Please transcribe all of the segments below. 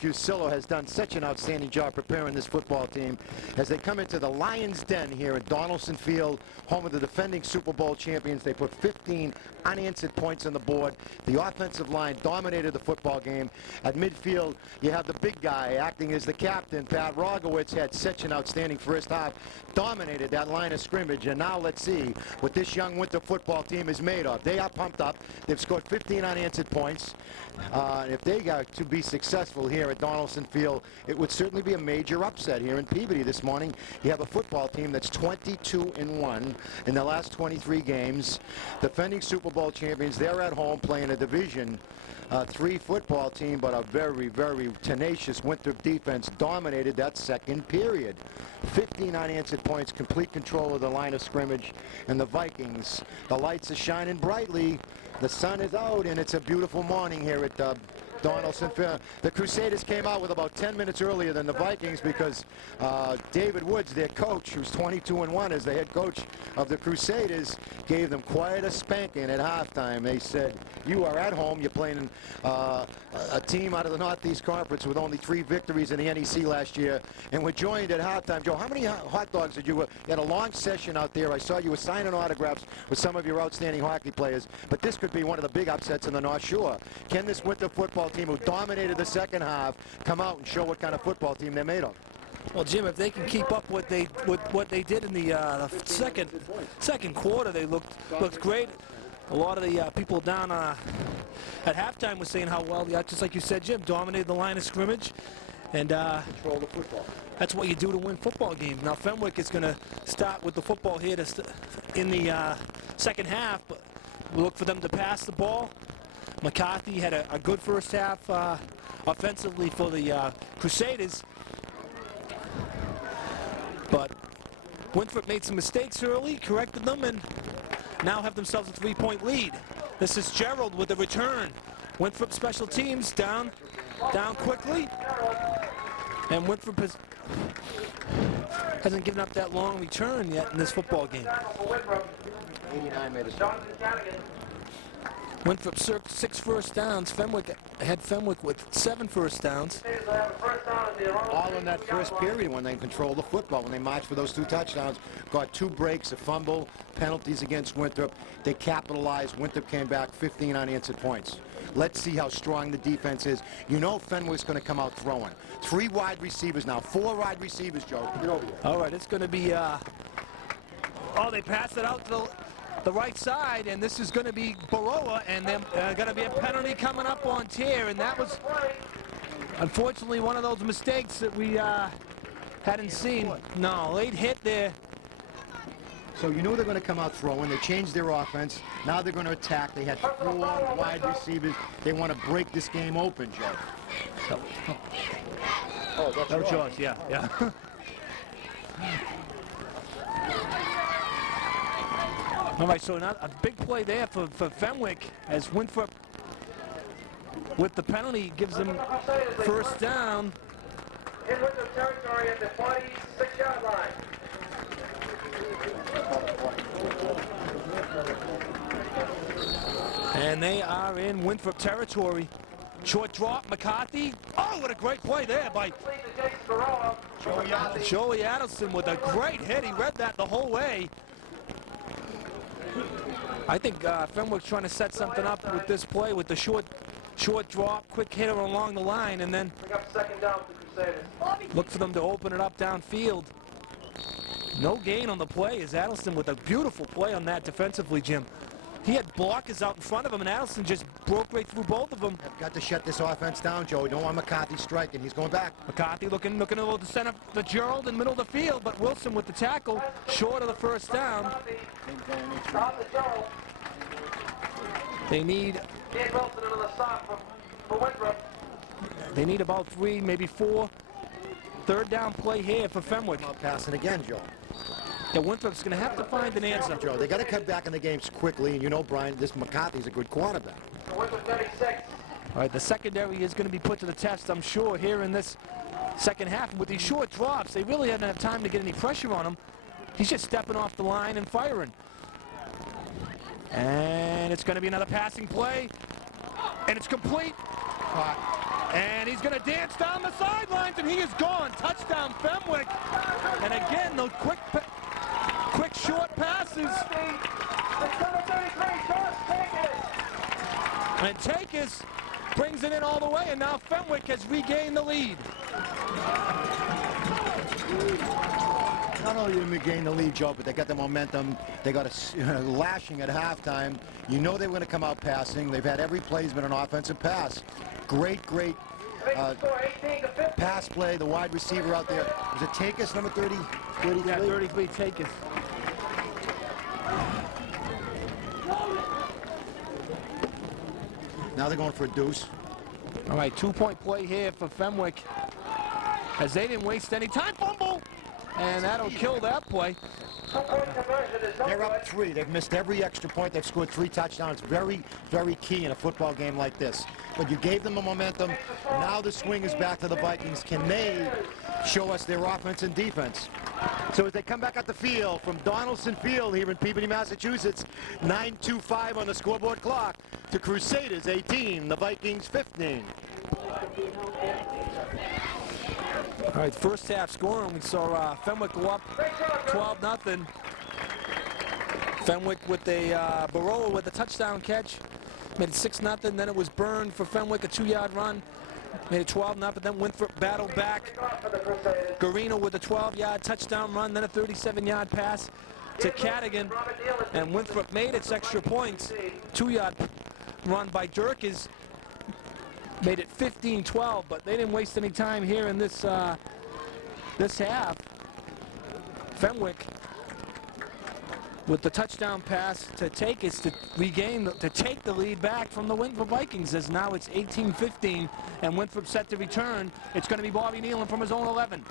Fusillo has done such an outstanding job preparing this football team as they come into the Lions' Den here at Donaldson Field, home of the defending Super Bowl champions. They put 15 unanswered points on the board. The offensive line dominated the football game. At midfield, you have the big guy acting as the captain. Pat Rogowitz had such an outstanding first half, dominated that line of scrimmage. And now let's see what this young Winthrop football team is made of. They are pumped up. They've scored 15 unanswered points. If they got to be successful here at Donaldson Field, it would certainly be a major upset here in Peabody this morning. You have a football team that's 22-1 in the last 23 games. Defending Super Bowl champions, they're at home playing a Division III football team, but a very, very tenacious Winthrop defense dominated that second period. 15 unanswered points, complete control of the line of scrimmage, and the Vikings, the lights are shining brightly. The sun is out, and it's a beautiful morning here at Donaldson Field. The Crusaders came out with about 10 minutes earlier than the Vikings because David Woods, their coach, who's 22-1 as the head coach of the Crusaders, gave them quite a spanking at halftime. They said, you are at home, you're playing a team out of the Northeast Conference with only 3 victories in the NEC last year, and we're joined at halftime. Joe, how many hot dogs did you had a long session out there. I saw you were signing autographs with some of your outstanding hockey players, but this could be one of the big upsets in the North Shore. Can this Winthrop football team, who dominated the second half, come out and show what kind of football team they're made of? Well, Jim, if they can keep up what they did in the second quarter, they looked great. A lot of the people down at halftime were saying how well, just like you said, Jim, dominated the line of scrimmage, and control the football. That's what you do to win football games. Now Fenwick is going to start with the football here in the second half, but we look for them to pass the ball. McCarthy had a good first half offensively for the Crusaders, but Winthrop made some mistakes early, corrected them, and now have themselves a 3-point lead. This is Gerald with the return. Winthrop special teams down quickly, and Winthrop hasn't given up that long return yet in this football game. 89 made it. Winthrop 6 first downs. Fenwick had Fenwick with 7 first downs. All in that first period when they controlled the football, when they marched for those 2 touchdowns, got 2 breaks, a fumble, penalties against Winthrop. They capitalized. Winthrop came back 15 unanswered points. Let's see how strong the defense is. You know Fenwick's going to come out throwing. 3 wide receivers now, 4 wide receivers, Joe. All right, it's going to be, they passed it out to the right side, and this is going to be Baroa, and then going to be a penalty coming up on Tier, and that was unfortunately one of those mistakes that we hadn't seen. No, late hit there. So you know they're going to come out throwing. They changed their offense. Now they're going to attack. They had 4 wide receivers. They want to break this game open, Joe. Oh, that's yours, yeah. All right, so now a big play there for Fenwick as Winthrop, with the penalty, gives them first down. In Winthrop territory at the 46-yard line. And they are in Winthrop territory. Short drop, McCarthy. Oh, what a great play there by Joey Adelson with a great hit. He read that the whole way. I think Fenwick's trying to set something up with this play with the short drop, quick hitter along the line, and then look for them to open it up downfield. No gain on the play as Adelson with a beautiful play on that defensively, Jim. He had blockers out in front of him, and Adelson just broke right through both of them. Got to shut this offense down, Joe. We don't want McCarthy striking. He's going back. McCarthy looking a little to center the Gerald in middle of the field, but Wilson with the tackle, short of the first down. They need about 3, maybe 4. Third down play here for Fenwick. Passing again, Joe. The Winthrop's going to have to find an answer. Joe, they got to cut back in the games quickly, and you know, Brian, this McCarthy's a good quarterback. All right, the secondary is going to be put to the test, I'm sure, here in this second half. And with these short drops, they really haven't had time to get any pressure on him. He's just stepping off the line and firing. And it's going to be another passing play, and it's complete. And he's going to dance down the sidelines, and he is gone. Touchdown, Fenwick. And again, those quick short passes. And Takis brings it in all the way, and now Fenwick has regained the lead. Not only did they gain the lead, Joe, but they got the momentum. They got a lashing at halftime. You know they were going to come out passing. They've had every play has been an offensive pass. Great pass play. The wide receiver out there. Was it Takis, number 30? 33? Yeah, 33, Takis. Now they're going for a deuce. All right, 2-point play here for Fenwick, as they didn't waste any time. Fumble, and that'll kill that play. They're up 3. They've missed every extra point. They've scored 3 touchdowns. Very, very key in a football game like this. But you gave them the momentum. Now the swing is back to the Vikings. Can they show us their offense and defense? So as they come back at the field from Donaldson Field here in Peabody, Massachusetts, 9:25 on the scoreboard clock, to Crusaders 18, the Vikings 15. All right, first half scoring, we saw Fenwick go up 12-0. Fenwick with a Baroa with a touchdown catch, made it 6-0. Then it was Byrne for Fenwick, a 2-yard run, made it 12-0. Then Winthrop battled back. Garino with a 12-yard touchdown run, then a 37-yard pass to Cadigan, and Winthrop made its extra points. 2-yard run by Durkis made it 15-12, but they didn't waste any time here in this half. Fenwick with the touchdown pass to Takis to take the lead back from the Winthrop Vikings, as now it's 18-15, and Winthrop set to return. It's going to be Bobby Nealon from his own 11.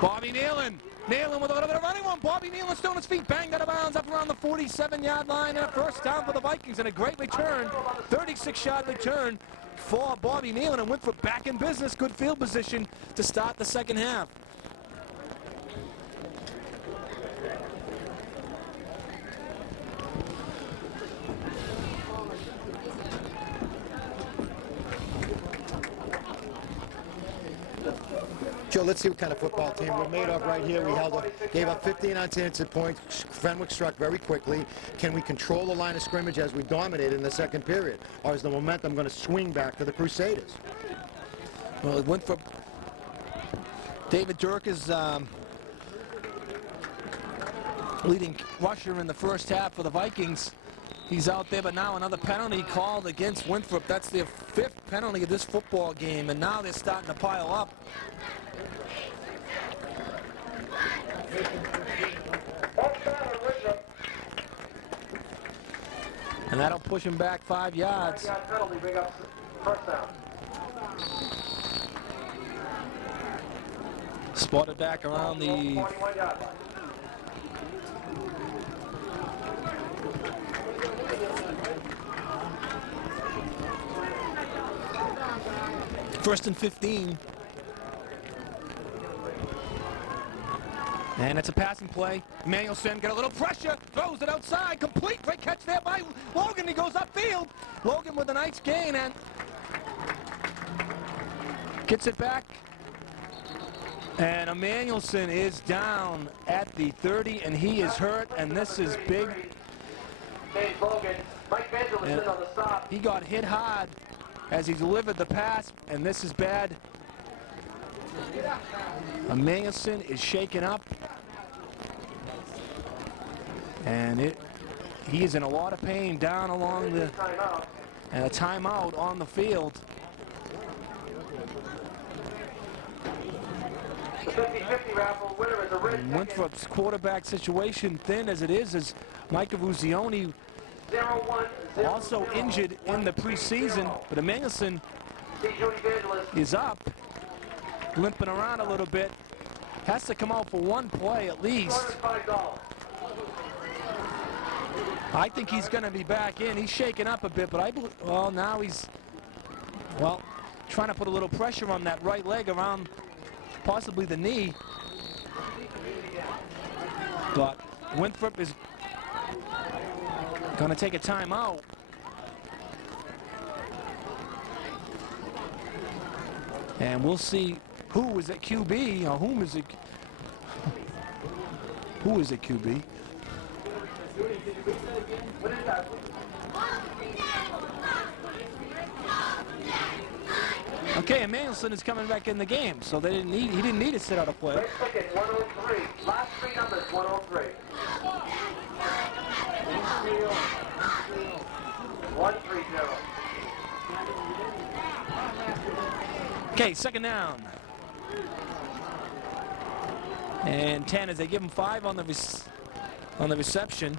Bobby Nealon with a little bit of running room. Bobby Nealon still on his feet, banged out of bounds up around the 47-yard line, and a first down for the Vikings, and a great return, 36-yard return for Bobby Nealon, and Winthrop back in business. Good field position to start the second half. Joe, let's see what kind of football team we're made of right here. We gave up 15 unanswered points. Fenwick struck very quickly. Can we control the line of scrimmage as we dominated in the second period? Or is the momentum going to swing back to the Crusaders? Well, it went for David Dirk is leading rusher in the first half for the Vikings. He's out there, but now another penalty called against Winthrop. That's their 5th penalty of this football game, and now they're starting to pile up. And that'll push him back 5 yards. Spotted back around the first and 15. And it's a passing play. Manuelson got a little pressure, throws it outside, complete, great catch there by Logan. He goes upfield. Logan with a nice gain and gets it back. And Emmanuelson is down at the 30, and he is hurt, and this is big. And he got hit hard as he delivered the pass, and this is bad. Emmanuelson is shaken up, and he is in a lot of pain down along the, and a timeout on the field. And Winthrop's quarterback situation, thin as it is Micah Vuzioni also injured in the preseason, but Emmanuelson is up, limping around a little bit. Has to come out for one play at least. I think he's going to be back in. He's shaken up a bit, but now he's, trying to put a little pressure on that right leg around possibly the knee. But Winthrop is going to take a timeout. And we'll see who is at QB, or who is at QB. Okay, Emmanuelson is coming back in the game, so he didn't need to sit out a play. Race ticket 103. Last three numbers 103. 130. Okay, second down. And 10 as they give him 5 on the reception.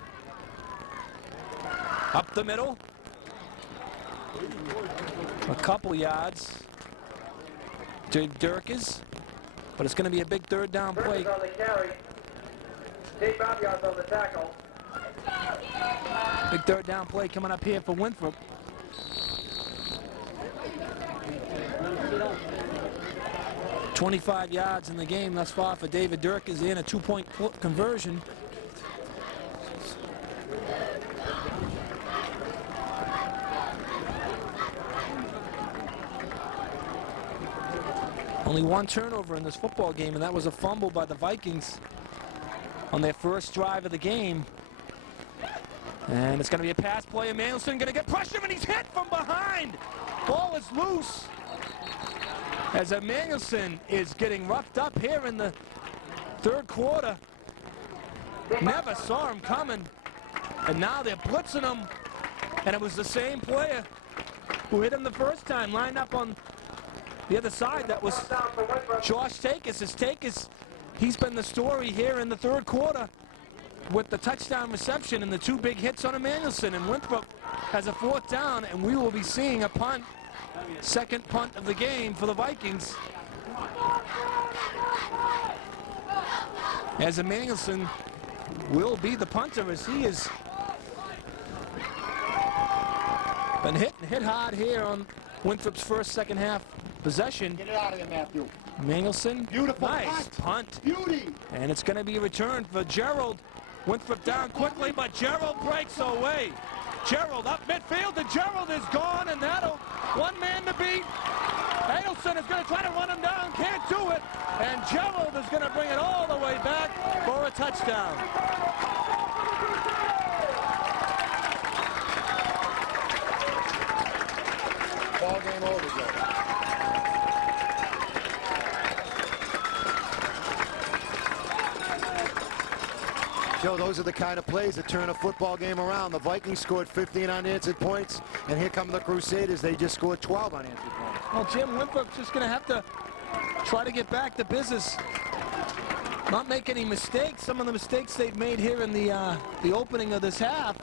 Up the middle. A couple yards to Durkes, but it's going to be a big third down play. On the carry. 5 yards on the tackle. Big third down play coming up here for Winthrop. $25 yards in the game thus far for David Durkes in a 2-point conversion. Only one turnover in this football game, and that was a fumble by the Vikings on their first drive of the game. And it's going to be a pass play. Emmanuelson going to get pressure, and he's hit from behind. Ball is loose as Emmanuelson is getting roughed up here in the third quarter. Never saw him coming, and now they're blitzing him. And it was the same player who hit him the first time, lined up on the other side. That was Josh Takis. He's been the story here in the third quarter with the touchdown reception and the 2 big hits on Emmanuelson. And Winthrop has a 4th down, and we will be seeing a punt, second punt of the game for the Vikings, as Emmanuelson will be the punter, as he has been hit hard here on Winthrop's first second half possession. Get it out of there, Matthew. Emmanuelson, Beautiful nice punt. Beauty. And it's going to be a return for Gerald. Winthrop down quickly, but Gerald breaks away. Gerald up midfield, and Gerald is gone, and that'll one man to beat. Adelson is going to try to run him down, can't do it, and Gerald is going to bring it all the way back for a touchdown. Ball game over, Joe. Joe, those are the kind of plays that turn a football game around. The Vikings scored 15 unanswered points, and here come the Crusaders. They just scored 12 unanswered points. Well, Jim, Winthrop's just going to have to try to get back to business, not make any mistakes. Some of the mistakes they've made here in the opening of this half.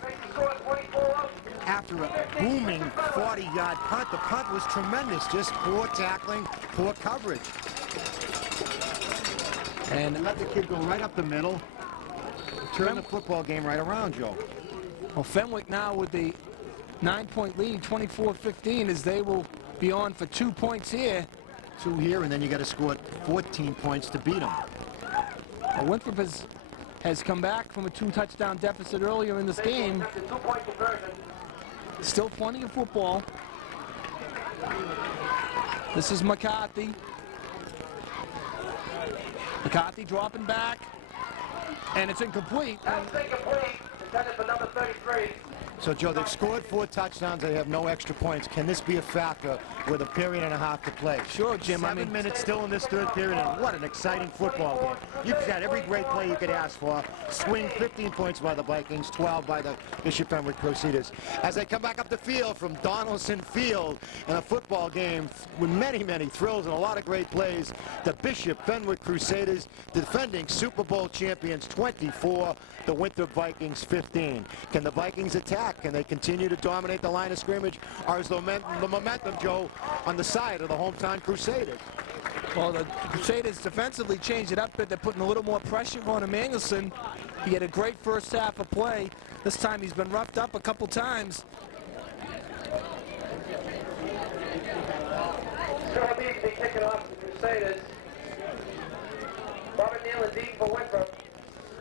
After a booming 40-yard punt, the punt was tremendous. Just poor tackling, poor coverage. And let the kid go right up the middle. Turn the football game right around, Joe. Well, Fenwick now with the 9-point lead, 24-15, as they will be on for 2 points here. 2 here, and then you got to score 14 points to beat them. Well, Winthrop has come back from a 2-touchdown deficit earlier in this game. Still plenty of football. This is McCarthy. McCarthy dropping back. And it's incomplete. That's incomplete. Intended for number 33. So, Joe, they've scored 4 touchdowns. They have no extra points. Can this be a factor with a period and a half to play? Sure, Jim. 7 minutes still in this third period, and what an exciting football game. You've got every great play you could ask for. Swing 15 points by the Vikings, 12 by the Bishop Fenwick Crusaders. As they come back up the field from Donaldson Field in a football game with many, many thrills and a lot of great plays, the Bishop Fenwick Crusaders defending Super Bowl champions 24, the Winthrop Vikings 15. Can the Vikings attack? Can they continue to dominate the line of scrimmage? Or is the momentum, Joe, on the side of the hometown Crusaders? Well, the Crusaders defensively changed it up, but they're putting a little more pressure on Emmanuelson. He had a great first half of play. This time he's been roughed up a couple times. Joe Beasley kicking off the Crusaders. Robert Nealon deep for Winthrop.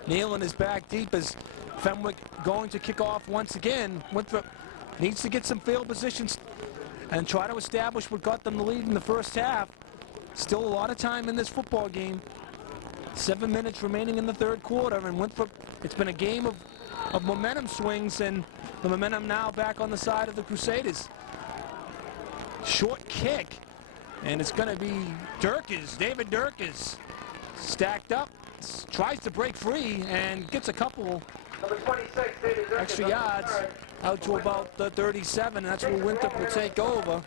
Nealon is back deep as Fenwick going to kick off once again. Winthrop needs to get some field positions and try to establish what got them the lead in the first half. Still a lot of time in this football game. 7 minutes remaining in the third quarter, and Winthrop, it's been a game of momentum swings, and the momentum now back on the side of the Crusaders. Short kick, and it's going to be Durkes, David Durkes, stacked up, tries to break free, and gets a couple Number 26, David Durkes, extra yards out to about the 37. That's where Winthrop will take over.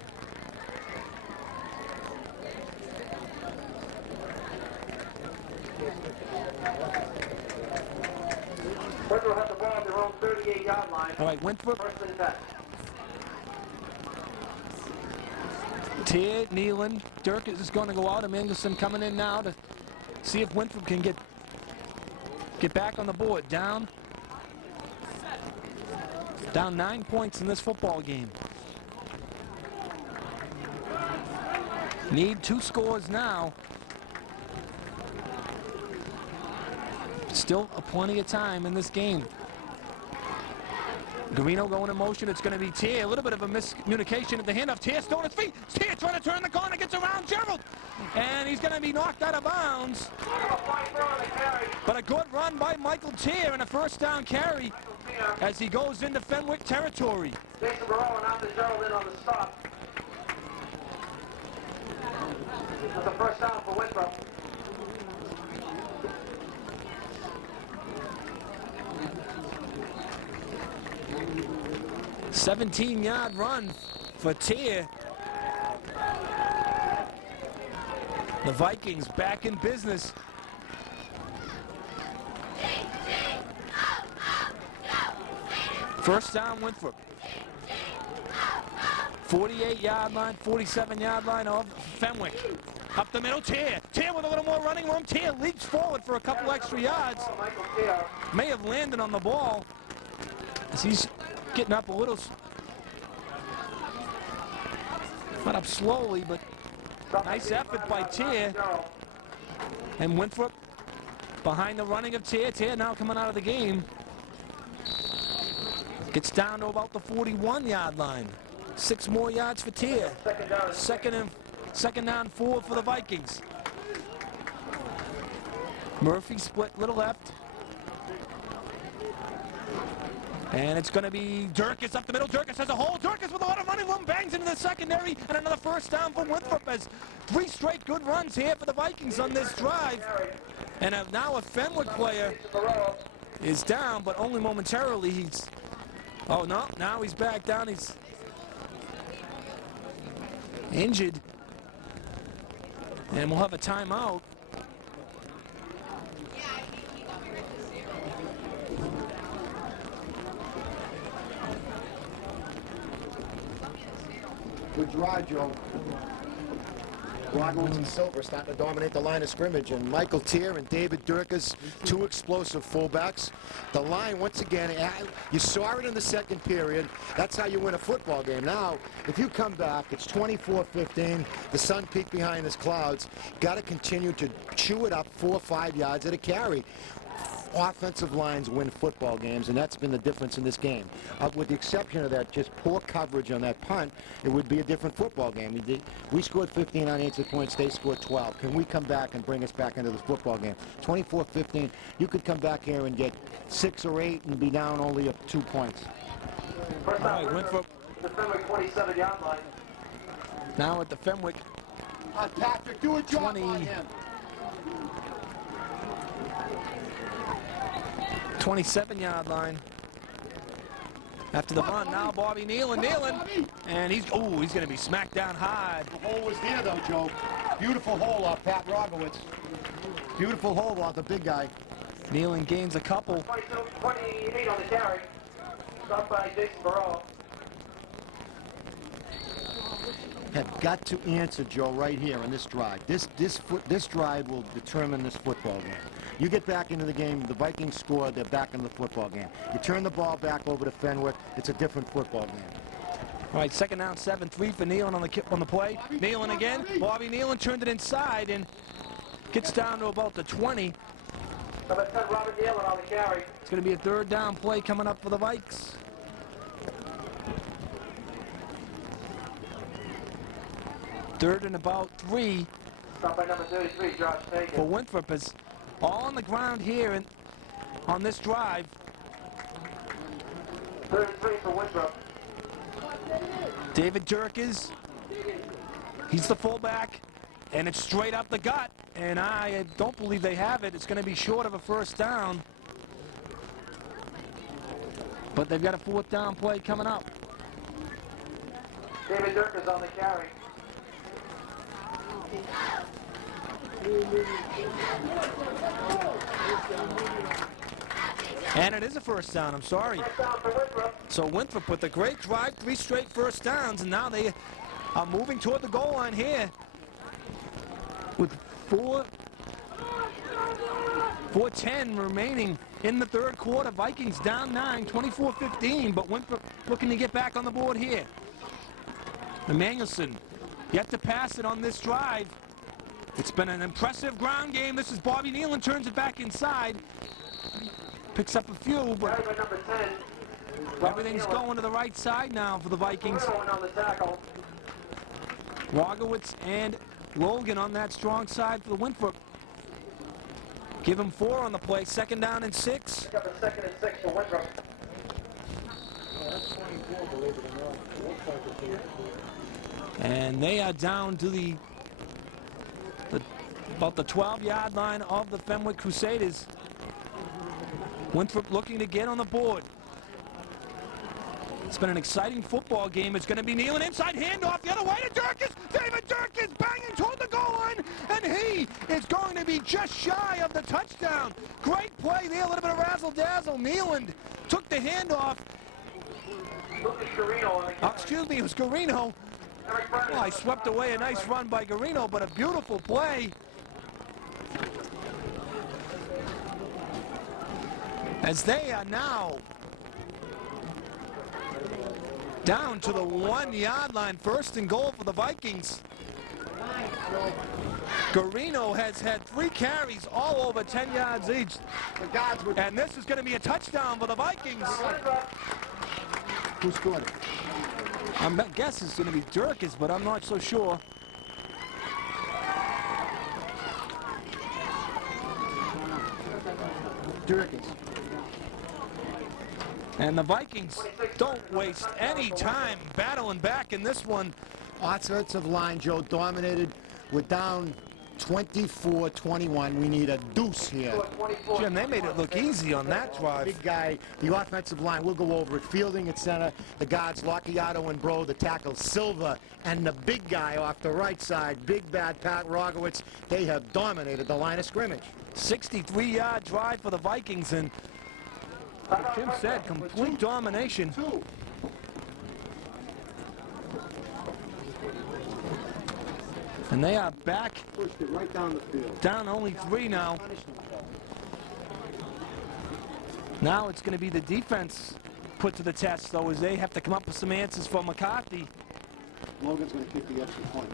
Winthrop has the ball at their own 38-yard line. All right, Winthrop, First and 10. Tier, Nealon, Durkes is going to go out. Emilson coming in now to see if Winthrop can get back on the board. Down 9 points in this football game. Need 2 scores now. Still plenty of time in this game. Garino going in motion. It's going to be Tier. A little bit of a miscommunication at the handoff. Tier still on his feet. Tier trying to turn the corner. Gets around Gerald. And he's going to be knocked out of bounds. But a good run by Michael Tier and a first down carry as he goes into Fenwick territory. Jason Barrow and after Gerald in on the stop. That's a first down for Winthrop. A 17-yard run for Tier. The Vikings back in business. First down, Winthrop. 48-yard line, 47-yard line of Fenwick. Up the middle, Tier. Tier with a little more running room. Tier leaps forward for a couple extra yards. May have landed on the ball as he's getting up a little. Not up slowly, but nice effort by Tier. And Winthrop behind the running of Tier. Tier now coming out of the game. Gets down to about the 41-yard line. 6 more yards for Tier. Second down 4 for the Vikings. Murphy split little left. And it's going to be Durkes up the middle. Durkes has a hole. Durkes with a lot of running room. Bangs into the secondary. And another first down for Winthrop as 3 straight good runs here for the Vikings on this drive. And now a Fenwick player is down, but only momentarily. Oh, no. Now he's back down. He's injured. And we'll have a timeout. Good drive, Joe. Blackwoods and Silver starting to dominate the line of scrimmage, and Michael Tier and David Durkes, 2 explosive fullbacks. The line, once again, you saw it in the second period. That's how you win a football game. Now, if you come back, it's 24-15. The sun peaked behind his clouds. Got to continue to chew it up 4 or 5 yards at a carry. Offensive lines win football games, and that's been the difference in this game. With the exception of that just poor coverage on that punt, it would be a different football game. We scored 15 unanswered points. They scored 12. Can we come back and bring us back into this football game? 24-15, you could come back here and get 6 or 8 and be down only 2 points. First down, All right, Winthrop. The Fenwick 27-yard line. Now at the Fenwick Patrick, do a job 20. on him. 27-yard line. After the run, now Bobby Nealon, and he's going to be smacked down hard. The hole was there, though, Joe. Beautiful hole off Pat Rogowitz. Beautiful hole off the big guy. Nealon gains a couple. 28 on the carry. Stopped by Jason Barrow. Have got to answer, Joe, right here in this drive. This drive will determine this football game. You get back into the game, the Vikings score, they're back in the football game. You turn the ball back over to Fenwick, it's a different football game. All right, second down, 7-3 for Nealon on the play. Nealon again. Bobby Nealon turned it inside and gets down to about the 20. Number 10, Robert Nealon on the carry. It's going to be a third down play coming up for the Vikes. Third and about 3 Stop by number 33, Josh Tagan. for Winthrop is all on the ground here and on this drive. 33 for Winthrop. David Durkes, he's the fullback, and it's straight up the gut, and I don't believe they have it. It's going to be short of a first down, but they've got a fourth down play coming up. David Dirk is on the carry. And it is a first down, I'm sorry. First down for Winthrop. So Winthrop with a great drive, 3 straight first downs, and now they are moving toward the goal line here with 4:10 remaining in the third quarter. Vikings down 9, 24-15, but Winthrop looking to get back on the board here. Emmanuelson yet to pass it on this drive. It's been an impressive ground game. This is Bobby Nealon, turns it back inside. Picks up a few, but Carry by number 10. everything's going to the right side now for the Vikings. Going on the tackle. Rogowitz and Logan on that strong side for the Winthrop. Give him 4 on the play. Second down and 6. Pick up a 2nd and 6 for Winthrop. And they are down to about the 12-yard line of the Fenwick Crusaders. Winthrop looking to get on the board. It's been an exciting football game. It's going to be Nealon inside handoff the other way to Durkes. David Durkes banging toward the goal line, and he is going to be just shy of the touchdown. Great play there, a little bit of razzle-dazzle. Nealon took the handoff. Lucas Carino on the Excuse me, it was Garino. Eric Brennan. Well, I swept away a nice run by Garino, but a beautiful play. As they are now down to the 1-yard line, first and goal for the Vikings. Garino has had 3 carries, all over 10 yards each. And this is going to be a touchdown for the Vikings. Who scored it? I guess it's going to be Durkes, but I'm not so sure. Durkes. And the Vikings don't waste any time battling back in this one. Offensive line, Joe, dominated. We're down 24-21. We need a deuce here. Jim, they made it look easy on that drive. Big guy, the offensive line, we'll go over it. Fielding at center, the guards, Locchiato and Bro, the tackles, Silva, and the big guy off the right side, big bad Pat Rogowitz. They have dominated the line of scrimmage. 63-yard drive for the Vikings, and like Jim said, complete domination. And they are back Pushed it right down the field. down only 3 now. Now it's going to be the defense put to the test, though, as they have to come up with some answers for McCarthy. Logan's going to kick the extra point.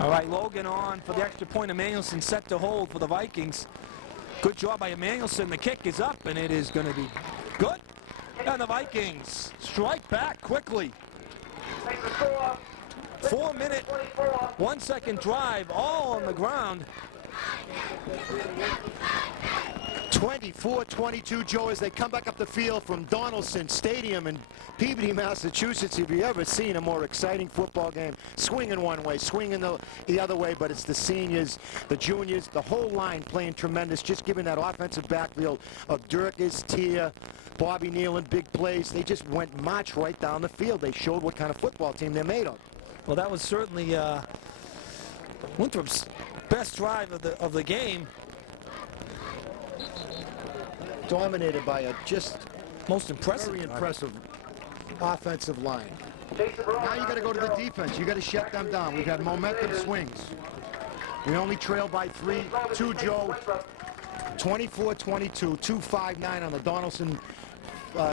All right, Logan on for the extra point. Emmanuelson set to hold for the Vikings. Good job by Emmanuelson. The kick is up, and it is going to be good. And the Vikings strike back quickly. 4-minute, 1-second drive, all on the ground. 24-22, Joe, as they come back up the field from Donaldson Stadium in Peabody, Massachusetts. Have you ever seen a more exciting football game? Swinging one way, swinging the other way, but it's the seniors, the juniors, the whole line playing tremendous, just giving that offensive backfield of Durkes, Tier, Bobby Nealon, big plays. They just went march right down the field. They showed what kind of football team they're made of. Well, that was certainly Winthrop's best drive of the game. Dominated by a just Most impressive. very impressive offensive line. Now you got to go to the defense. You got to shut them down. We've had momentum swings. We only trail by 3-2, Joe. 24-22, 2:59 on the Donaldson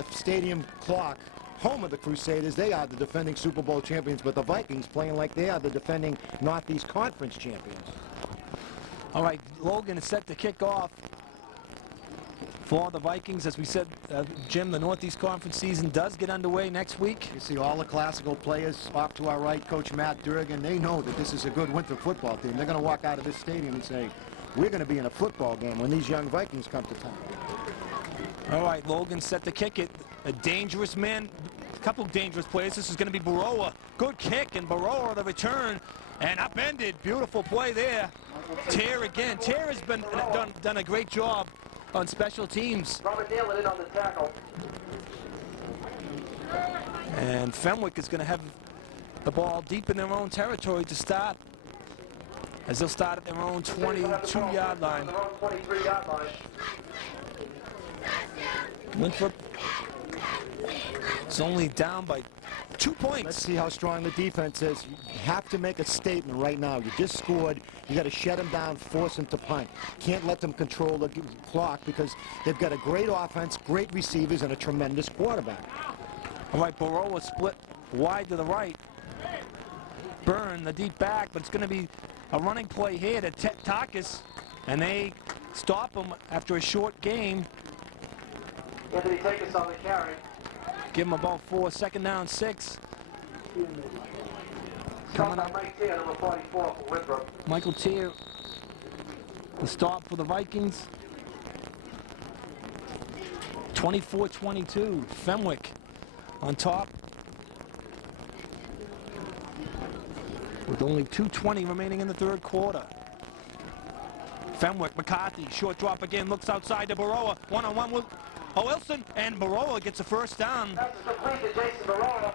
Stadium clock. home of the Crusaders. They are the defending Super Bowl champions, but the Vikings playing like they are the defending Northeast Conference champions. All right, Logan is set to kick off for the Vikings. As we said, Jim, the Northeast Conference season does get underway next week. You see all the classical players off to our right, Coach Matt Durgan. They know that this is a good Winthrop football team. They're going to walk out of this stadium and say, we're going to be in a football game when these young Vikings come to town. All right, Logan set to kick it. A dangerous man, a couple dangerous plays. This is going to be Baroa. Good kick, and Baroa the return. And upended. Beautiful play there. Tear again. Tear has been done a great job on special teams. Robert Nealon in on the tackle. And Fenwick is going to have the ball deep in their own territory to start, as they'll start at their own 22-yard line. Their own 23-yard line. Winthrop is only down by 2 points. Let's see how strong the defense is. You have to make a statement right now. You just scored. You got to shut them down, force them to punt. Can't let them control the clock because they've got a great offense, great receivers, and a tremendous quarterback. All right, Baroa split wide to the right. Burn the deep back, but it's going to be a running play here to Takis, and they stop him after a short game. Anthony Takis on the carry. Give him about 4, second down, 6. Coming up, Mike Tier, number 44 for Winthrop. Michael Tier, the stop for the Vikings. 24-22, Fenwick on top. With only 2:20 remaining in the third quarter. Fenwick, McCarthy, short drop again, looks outside to Baroa. One-on-one with Wilson, and Baroa gets a first down. That's complete to Jason Baroa.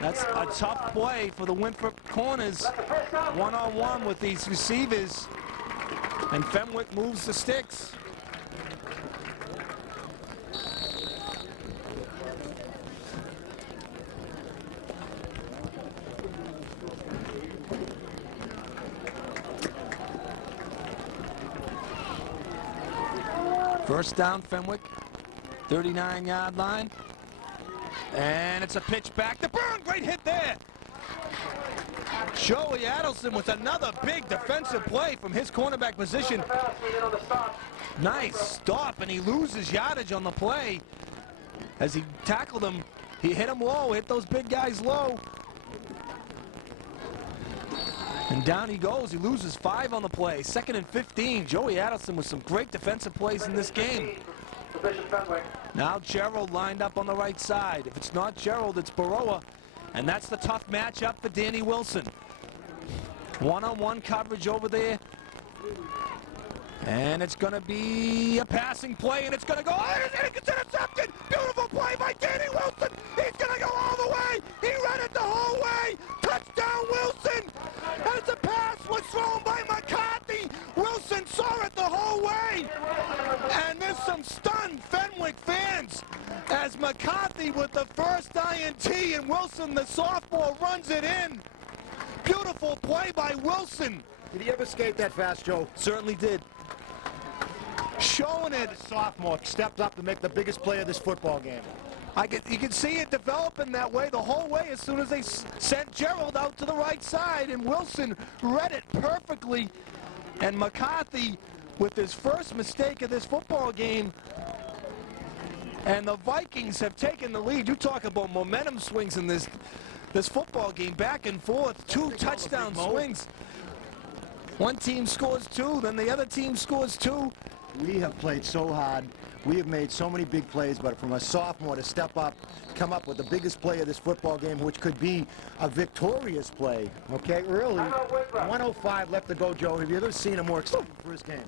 That's a tough play for the Winthrop corners. One-on-one with these receivers. And Fenwick moves the sticks. First down, Fenwick, 39-yard line. And it's a pitch back to Burn. Great hit there. Joey Adelson with another big defensive play from his cornerback position. Nice stop, and he loses yardage on the play. As he tackled him, he hit him low, hit those big guys low. And down he goes. He loses 5 on the play. 2nd and 15. Joey Adelson with some great defensive plays in this game. Now Gerald lined up on the right side. If it's not Gerald, it's Baroa. And that's the tough matchup for Danny Wilson. One-on-one coverage over there. And it's going to be a passing play, and it's going to go. Oh, it's intercepted. Beautiful play by Danny Wilson. He's going to go all the way. He ran it the whole way. Touchdown, Wilson. As the pass was thrown by McCarthy, Wilson saw it the whole way. And there's some stunned Fenwick fans as McCarthy with the first INT, and Wilson, the sophomore, runs it in. Beautiful play by Wilson. Did he ever skate that fast, Joe? Certainly did. Showing it. The sophomore stepped up to make the biggest play of this football game. You can see it developing that way the whole way as soon as they sent Gerald out to the right side, and Wilson read it perfectly. And McCarthy with his first mistake of this football game. And the Vikings have taken the lead. You talk about momentum swings in this football game, back and forth, 2 touchdown swings. One team scores 2, then the other team scores 2. We have played so hard. We have made so many big plays, but from a sophomore to step up, come up with the biggest play of this football game, which could be a victorious play, okay, early. 1:05 left to go, Joe. Have you ever seen a more exciting first game?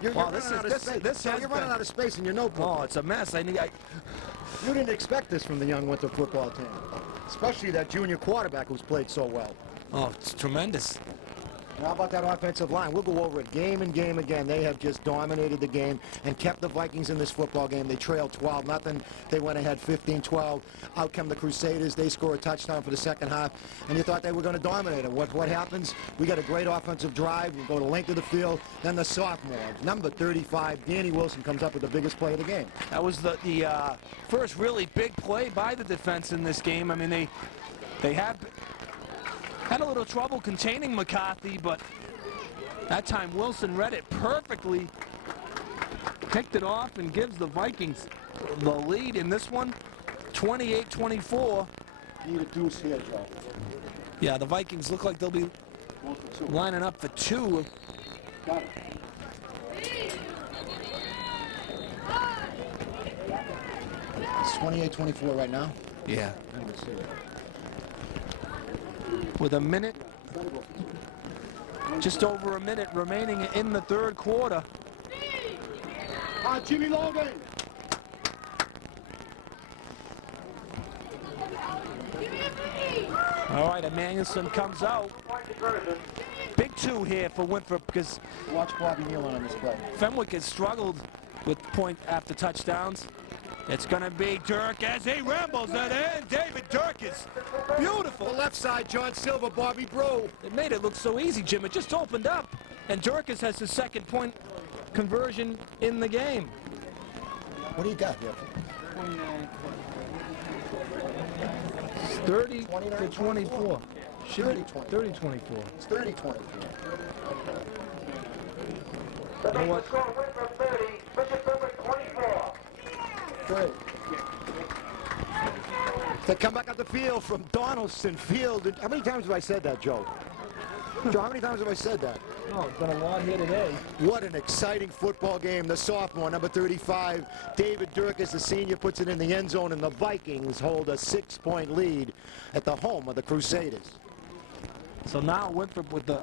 You're running out of space in your notebook. Oh, it's a mess. You didn't expect this from the young Winthrop football team, especially that junior quarterback who's played so well. Oh, it's tremendous. How about that offensive line? We'll go over it game and game again. They have just dominated the game and kept the Vikings in this football game. They trailed 12-0. They went ahead 15-12. Out come the Crusaders. They score a touchdown for the second half, and you thought they were going to dominate it. What happens? We got a great offensive drive. We go to the length of the field. Then the sophomore, number 35, Danny Wilson, comes up with the biggest play of the game. That was the first really big play by the defense in this game. I mean, they have had a little trouble containing McCarthy, but that time Wilson read it perfectly, picked it off, and gives the Vikings the lead in this one, 28-24. Need a deuce here, Joe. Yeah, the Vikings look like they'll be lining up for two. Got it. It's 28-24 right now. Yeah. With a minute, just over a minute remaining in the third quarter. Jimmy Logan. All right, Emmanuelson comes out. Big two here for Winthrop because Watch Bobby Nealon on this play. Fenwick has struggled with point after touchdowns. It's going to be Dirk as he rambles it in. David Dirk is beautiful. The left side, John Silver, Bobby Brew. It made it look so easy, Jim. It just opened up. And Durkis has his second point conversion in the game. What do you got here? 30-24. Should be 30-24. It's 30-24. The Vikings score Winthrop 30, Bishop Fenwick 24. Great. They come back up the field from Donaldson Field. How many times have I said that, Joe? Joe, how many times have I said that? Oh, it's been a lot here today. What an exciting football game. The sophomore, number 35, David Durkis, the senior, puts it in the end zone, and the Vikings hold a 6-point lead at the home of the Crusaders. So now Winthrop with the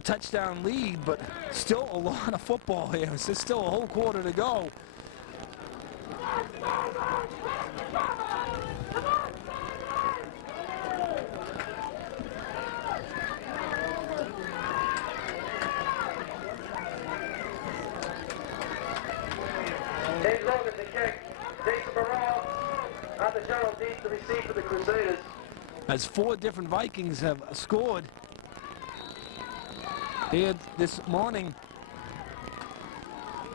touchdown lead, but still a lot of football here. There's still a whole quarter to go. Dave Logan to kick. Jason Burrell on the general deep to receive for the Crusaders. As 4 different Vikings have scored here this morning.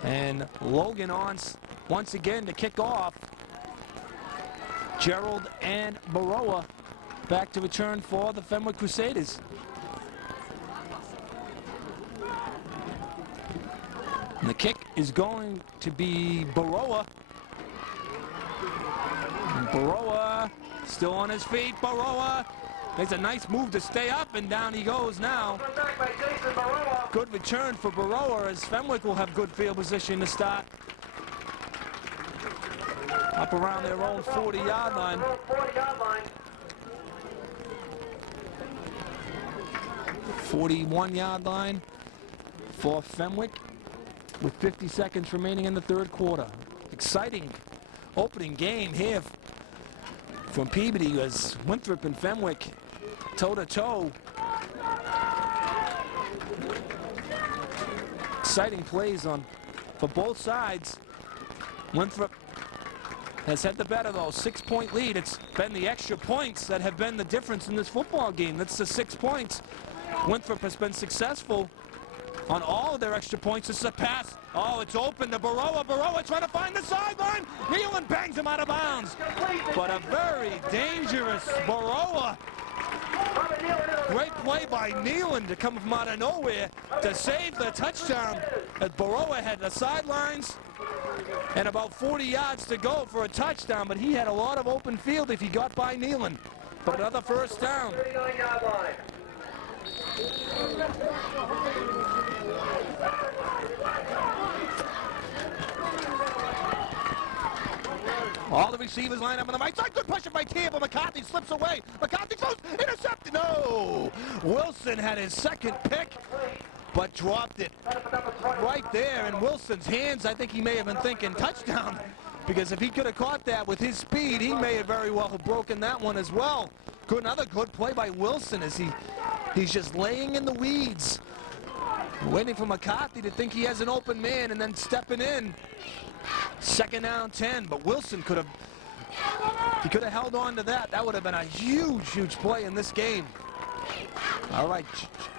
And Logan on once again to kick off. Gerald and Baroa back to return for the Fenwick Crusaders. And the kick is going to be Baroa. And Baroa still on his feet. Baroa makes a nice move to stay up, and down he goes now. Back by Jason Burrell. Good return for Baroa as Fenwick will have good field position to start. Up around their own 40-yard line. 40-yard line. 41-yard line for Fenwick with 50 seconds remaining in the third quarter. Exciting opening game here from Peabody as Winthrop and Fenwick toe-to-toe. Exciting plays for both sides. Winthrop has had the better, though. 6-point lead. It's been the extra points that have been the difference in this football game. That's the 6 points. Winthrop has been successful on all of their extra points. This is a pass. Oh, it's open to Baroa. Baroa trying to find the sideline. Nealon bangs him out of bounds. But a very dangerous Baroa. Great play by Nealon to come from out of nowhere to save the touchdown. As Baroa had the sidelines and about 40 yards to go for a touchdown, but he had a lot of open field if he got by Nealon. But another first down. 39-yard line. All the receivers line up on the right side. Good pressure by Campbell. McCarthy slips away. McCarthy throws. Intercepted. No. Wilson had his second pick, but dropped it right there in Wilson's hands. I think he may have been thinking touchdown, because if he could have caught that with his speed, he may have very well have broken that one as well. Another good play by Wilson as he He's just laying in the weeds, waiting for McCarthy to think he has an open man and then stepping in. Second down 10, but Wilson could have, he could have held on to that. That would have been a huge, huge play in this game. All right,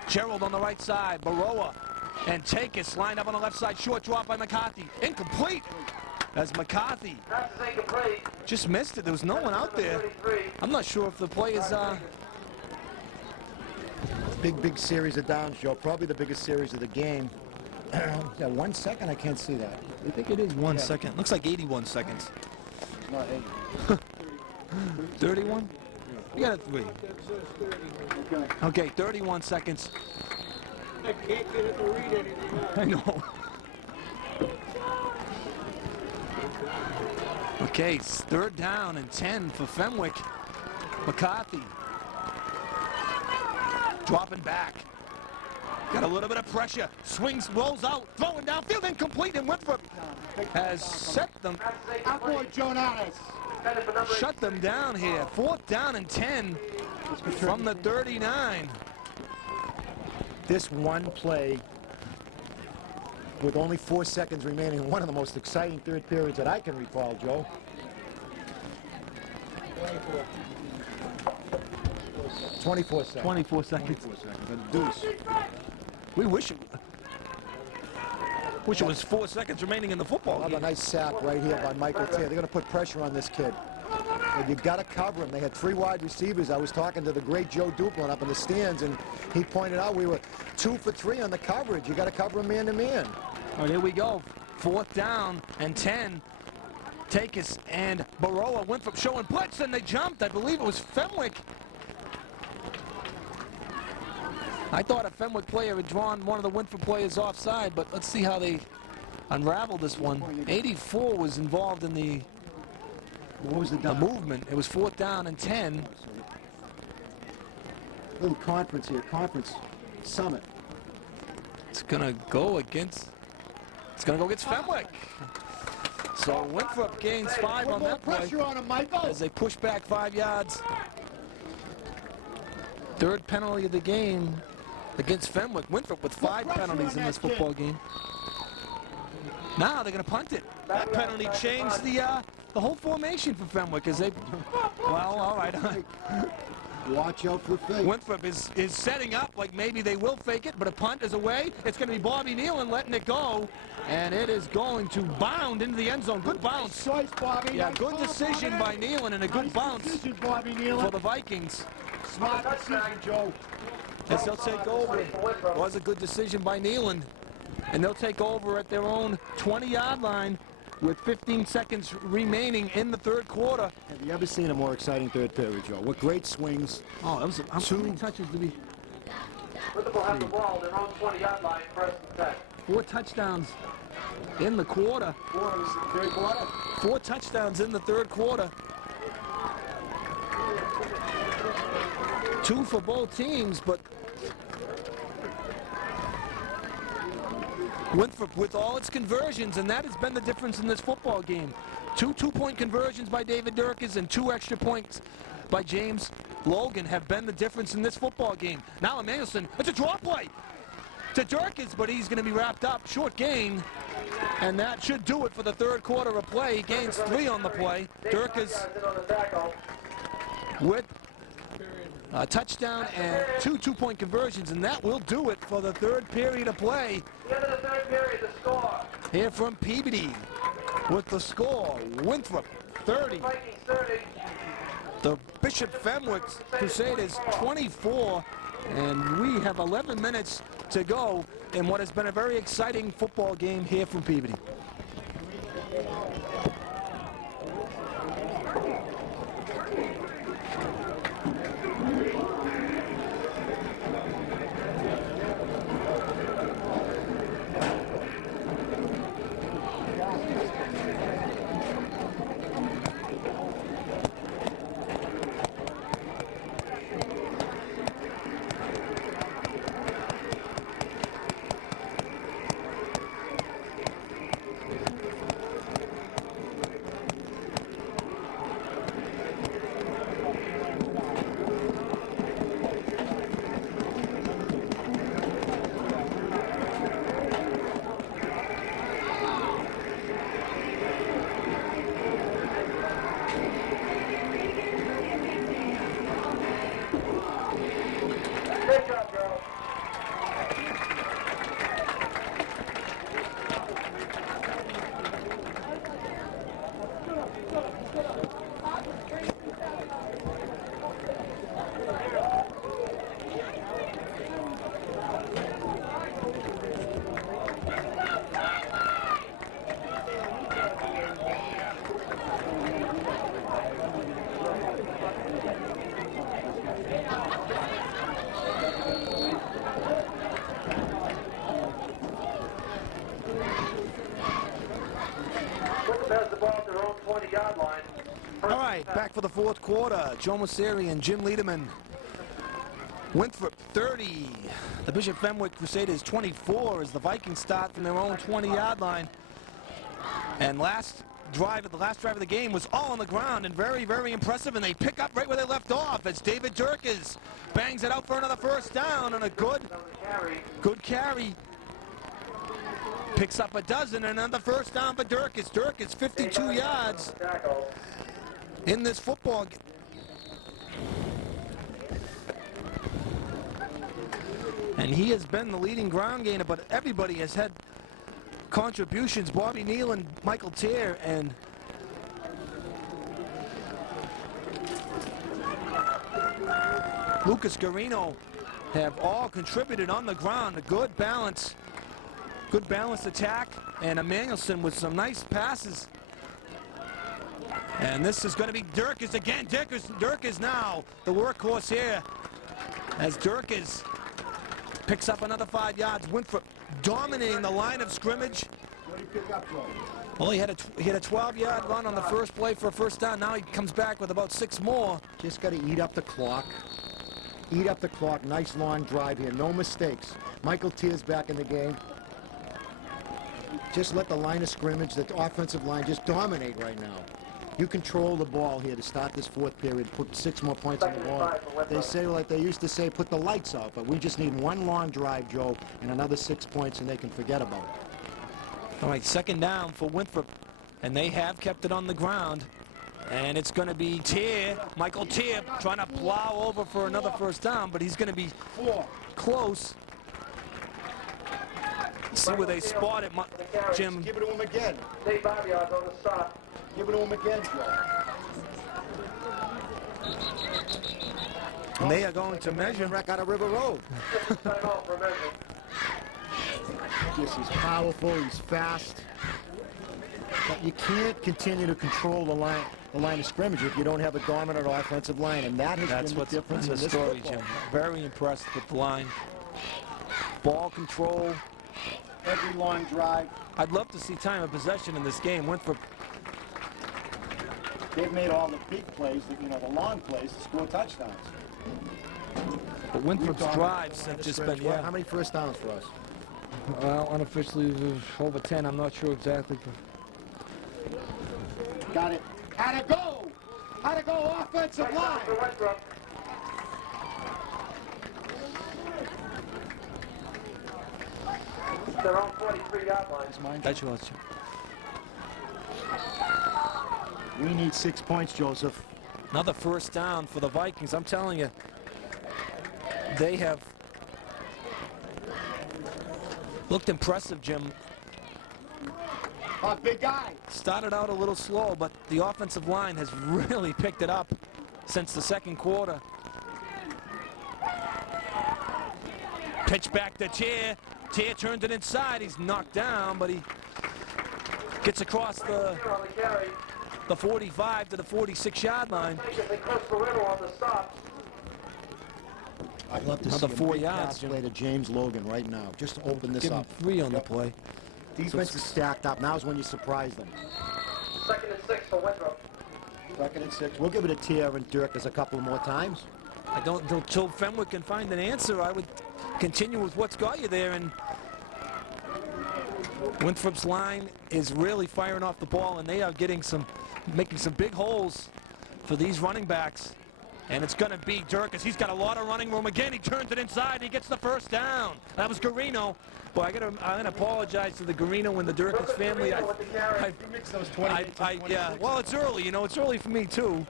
Gerald on the right side, Baroa and Takis lined up on the left side. Short drop by McCarthy. Incomplete as McCarthy just missed it. There was no one out there. I'm not sure if the play is... Big series of downs, Joe. Probably the biggest series of the game. Yeah, 1 second? I can't see that. I think it is 1 second. Looks like 81 seconds. It's not 80. 31? You got a 3. Okay, 31 seconds. I can't get it to read anything else. I know. Okay, it's 3rd down and 10 for Fenwick. McCarthy dropping back. Got a little bit of pressure. Swings, rolls out, throwing downfield, incomplete, and Winthrop has set them. Shut them down here. 4th down and 10 from the 39. This one play with only 4 seconds remaining, one of the most exciting third periods that I can recall, Joe. 24 seconds. 24 seconds. 24 seconds. A deuce. We wish it was 4 seconds remaining in the football Another game. nice sack right here by Michael Taylor. They're going to put pressure on this kid. And you've got to cover him. They had 3 wide receivers. I was talking to the great Joe Duplin up in the stands, and he pointed out we were 2 for 3 on the coverage. You got to cover him man to man. All right, here we go. 4th down and 10. Takis and Baroa. Winthrop showing blitz, and they jumped. I believe it was Fenwick. I thought a Fenwick player had drawn one of the Winthrop players offside, but let's see how they unravel this one. 84 was involved in the movement. It was 4th down and 10. Little conference here, conference summit. It's gonna go against Fenwick. So Winthrop gains 5 on that play Pressure on him, Michael. as they push back 5 yards. 3rd penalty of the game against Fenwick. Winthrop with 5 penalties in this football game. Now they're going to punt it. That penalty changed the whole formation for Fenwick as they, well, all right. Watch out for fake. Winthrop is setting up like maybe they will fake it, but a punt is away. It's going to be Bobby Nealon letting it go, and it is going to bound into the end zone. Good bounce. Choice, Bobby. Yeah, good decision by Nealon and a good bounce for the Vikings. Smart decision, Joe. As they'll take over. It was a good decision by Nealon, and they'll take over at their own 20-yard line with 15 seconds remaining in the 3rd quarter. Have you ever seen a more exciting third period, Joe? What great swings. Oh, that was how many touches did he? Winthrop will have the ball, their own 20-yard line, 1st and 10. 4 touchdowns in the quarter. 4 touchdowns in the 3rd quarter. 2 for both teams, but Winthrop with all its conversions, and that has been the difference in this football game. 2 two-point conversions by David Durkis and 2 extra points by James Logan have been the difference in this football game. Now Emmanuelson, it's a draw play to Durkis, but he's going to be wrapped up. Short gain, and that should do it for the 3rd quarter of play. He gains 3 on the play. Durkis with a touchdown and 2 two-point conversions, and that will do it for the 3rd period of play. The end of the 3rd period, the score. Here from Peabody with the score, Winthrop 30. Vikings 30. The Bishop Fenwick Crusaders 24, and we have 11 minutes to go in what has been a very exciting football game here from Peabody. Great job, Joe. Has the ball at their own 20-yard line. All right, back for the fourth quarter. Joe Messeri and Jim Liederman. Winthrop 30. The Bishop Fenwick Crusaders 24 as the Vikings start from their own 20-yard line. And the last drive of the game was all on the ground and very, very impressive. And they pick up right where they left off as David Durkes bangs it out for another first down and a good carry. Picks up a dozen and another first down for Durkes. Durkes 52 yards in this football game. And he has been the leading ground gainer, but everybody has had contributions. Bobby Neal and Michael Tier and Lucas Garino have all contributed on the ground. A good balance. Good balanced attack, and Emmanuelson with some nice passes. And this is going to be Durkes again. Durkes now the workhorse here as Durkes picks up another 5 yards. Winthrop dominating the line of scrimmage. What did he pick up, Joe? Well, he had a 12-yard run on the first play for a first down. Now he comes back with about 6 more. Just got to eat up the clock. Eat up the clock. Nice long drive here. No mistakes. Michael Tier's back in the game. Just let the line of scrimmage, the offensive line, just dominate right now. You control the ball here to start this fourth period, put 6 more points on the board. They say, like they used to say, put the lights out, but we just need one long drive, Joe, and another 6 points, and they can forget about it. All right, second down for Winthrop, and they have kept it on the ground. And it's going to be Tier, Michael Tier, trying to plow over for another first down, but he's going to be close. See where they spot it, Jim. Give it to him again. 5 yards on the stop. Give it to him again, Joe. And they are going to measure. Wreck out of River Road. Time out for measure. Yes, he's powerful, he's fast. But you can't continue to control the line of scrimmage if you don't have a dominant offensive line, and that's been the difference in this story, football. Jim. Very impressed with the line. Ball control. Every long drive. I'd love to see time of possession in this game. Winthrop. They've made all the big plays, the long plays to score touchdowns. But Winthrop's drives have just been, How many first downs for us? Well, unofficially, over 10. I'm not sure exactly. Got it. How to go? How to go offensive line? Their own 23-yard line. That's yours, Jim. We need 6 points, Joseph. Another first down for the Vikings. I'm telling you, they have looked impressive, Jim. Oh, big guy. Started out a little slow, but the offensive line has really picked it up since the second quarter. Pitch back to Tier. Tier turns it inside. He's knocked down, but he gets across the 45 to the 46-yard line. I'd love to Another see 4 a big yards, pass Jim. play to James Logan right now, just to open this Give him up. 3 on the play. Defense is stacked up. Now's when you surprise them. 2nd and 6 for Winthrop. 2nd and 6. We'll give it a Tier and Durkes a couple more times. I don't until Fenwick can find an answer. I would continue with what's got you there, and Winthrop's line is really firing off the ball, and they are making some big holes for these running backs. And it's going to be Durkes. He's got a lot of running room again. He turns it inside. He gets the first down. That was Garino. Boy, I'm gonna apologize to the Garino and the Durkes family. Mix those 20. Yeah. Well, it's early. It's early for me too.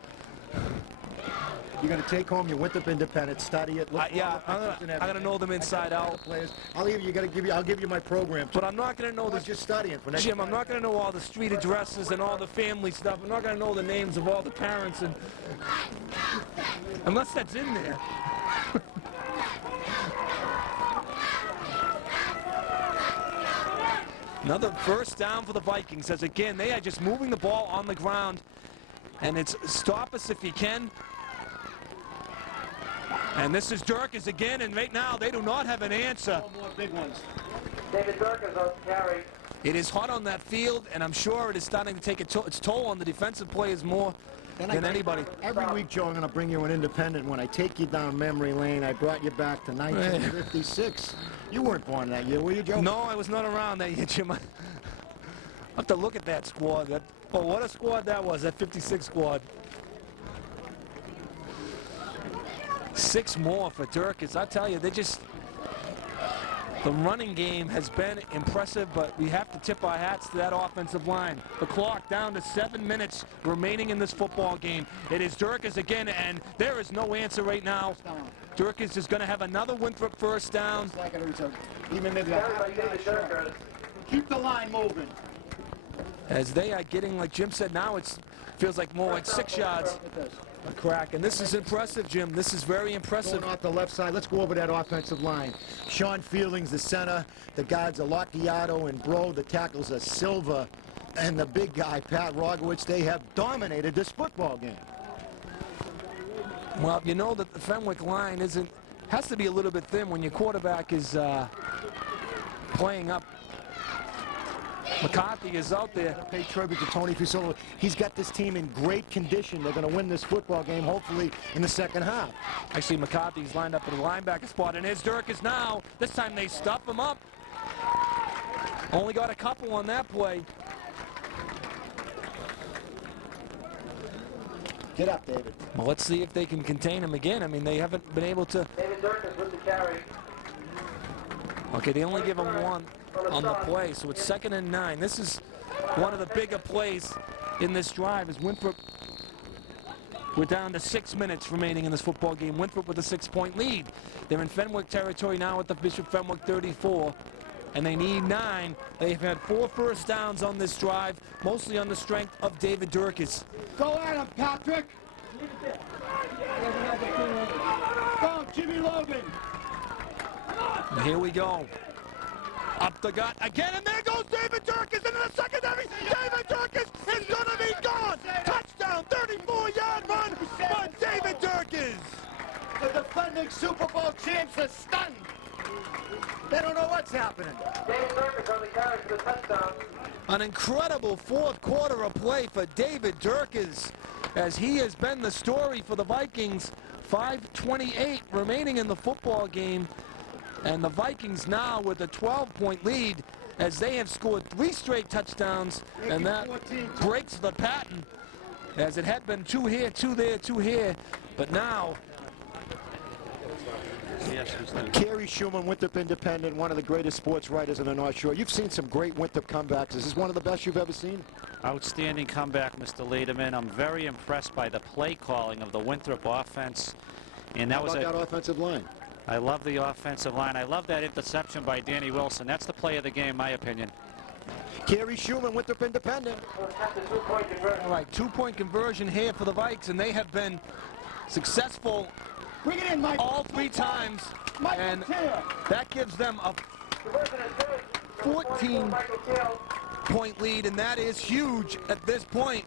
You're going to take home your Winthrop Independent, study it. Look for Yeah, all the pictures and I'm gonna everything. know them inside out. Players. I'll give you my program. But I'm not gonna know That's the just studying for next Jim. I'm not gonna know all the street addresses and all the family stuff. I'm not gonna know the names of all the parents and unless that's in there. Another first down for the Vikings, as again, they are just moving the ball on the ground. And it's stop us if you can. And this is Durkis again, and right now they do not have an answer. More big ones. David Durkis on carry. It is hot on that field, and I'm sure it is starting to take its toll on the defensive players more than anybody. Every week, Joe, I'm going to bring you an independent. When I take you down memory lane, I brought you back to 1956. You weren't born that year, were you, Joe? No, I was not around that year, Jim. I have to look at that squad. Oh, what a squad that was, that 56 squad. 6 more for Durkis. I tell you, they just... The running game has been impressive, but we have to tip our hats to that offensive line. The clock down to 7 minutes remaining in this football game. It is Durkis again, and there is no answer right now. Durkis is going to have another Winthrop first down. Even maybe Carry by David Durkis. keep the line moving. As they are getting, like Jim said, now it feels like more like 6 yards a crack. And this is impressive, Jim. This is very impressive. Going off the left side. Let's go over that offensive line. Sean Fielding's the center. The guards are Locchiato and Bro. The tackles are Silva. And the big guy, Pat Rogowitz. They have dominated this football game. Well, you know that the Fenwick line has to be a little bit thin when your quarterback is playing up. McCarthy is out there. Pay tribute to Tony Fusillo. He's got this team in great condition. They're going to win this football game, hopefully, in the second half. I see McCarthy's lined up in the linebacker spot, and here's Durkis now. This time they stuff him up. Only got a couple on that play. Get up, David. Well, let's see if they can contain him again. I mean, they haven't been able to. David Durkis with the carry. Okay, they only give him one on the play, so it's 2nd and 9. This is one of the bigger plays in this drive as Winthrop. We're down to 6 minutes remaining in this football game. Winthrop with a 6-point lead. They're in Fenwick territory now at the Bishop Fenwick 34, and they need 9. They've had 4 first downs on this drive, mostly on the strength of David Durkis. Go at him, Patrick. Go, Jimmy Logan. And here we go. Up the gut again, and there goes David Durkis into the secondary. David Durkis is going to be gone. Touchdown, 34-yard run by David Durkis. The defending Super Bowl champs are stunned. They don't know what's happening. David Durkis on the carry for the touchdown. An incredible 4th quarter of play for David Durkis, as he has been the story for the Vikings. 5:28 remaining in the football game. And the Vikings now with a 12-point lead as they have scored 3 straight touchdowns, and that breaks the pattern as it had been 2 here, 2 there, 2 here. But now, Kerry Schumann, Winthrop Independent, one of the greatest sports writers in the North Shore. You've seen some great Winthrop comebacks. Is this one of the best you've ever seen? Outstanding comeback, Mr. Lederman. I'm very impressed by the play calling of the Winthrop offense. And that was that offensive line. I love the offensive line. I love that interception by Danny Wilson. That's the play of the game, in my opinion. Kerry Schumann, Winthrop Independent. all right, 2-point conversion here for the Vikes, and they have been successful Bring it in, Mike. all 3 times, and that gives them a 14-point lead, and that is huge at this point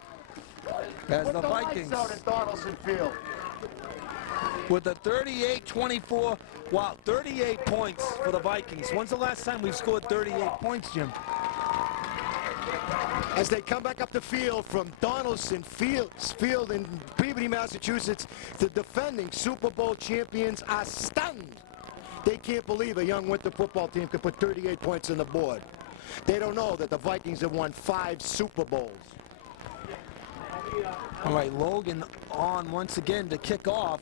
as the Vikings out at Donaldson Field. with a 38-24. Wow, 38 points for the Vikings. When's the last time we've scored 38 points, Jim? As they come back up the field from Donaldson Field in Peabody, Massachusetts, the defending Super Bowl champions are stunned. They can't believe a young Winthrop football team could put 38 points on the board. They don't know that the Vikings have won 5 Super Bowls. All right, Logan on once again to kick off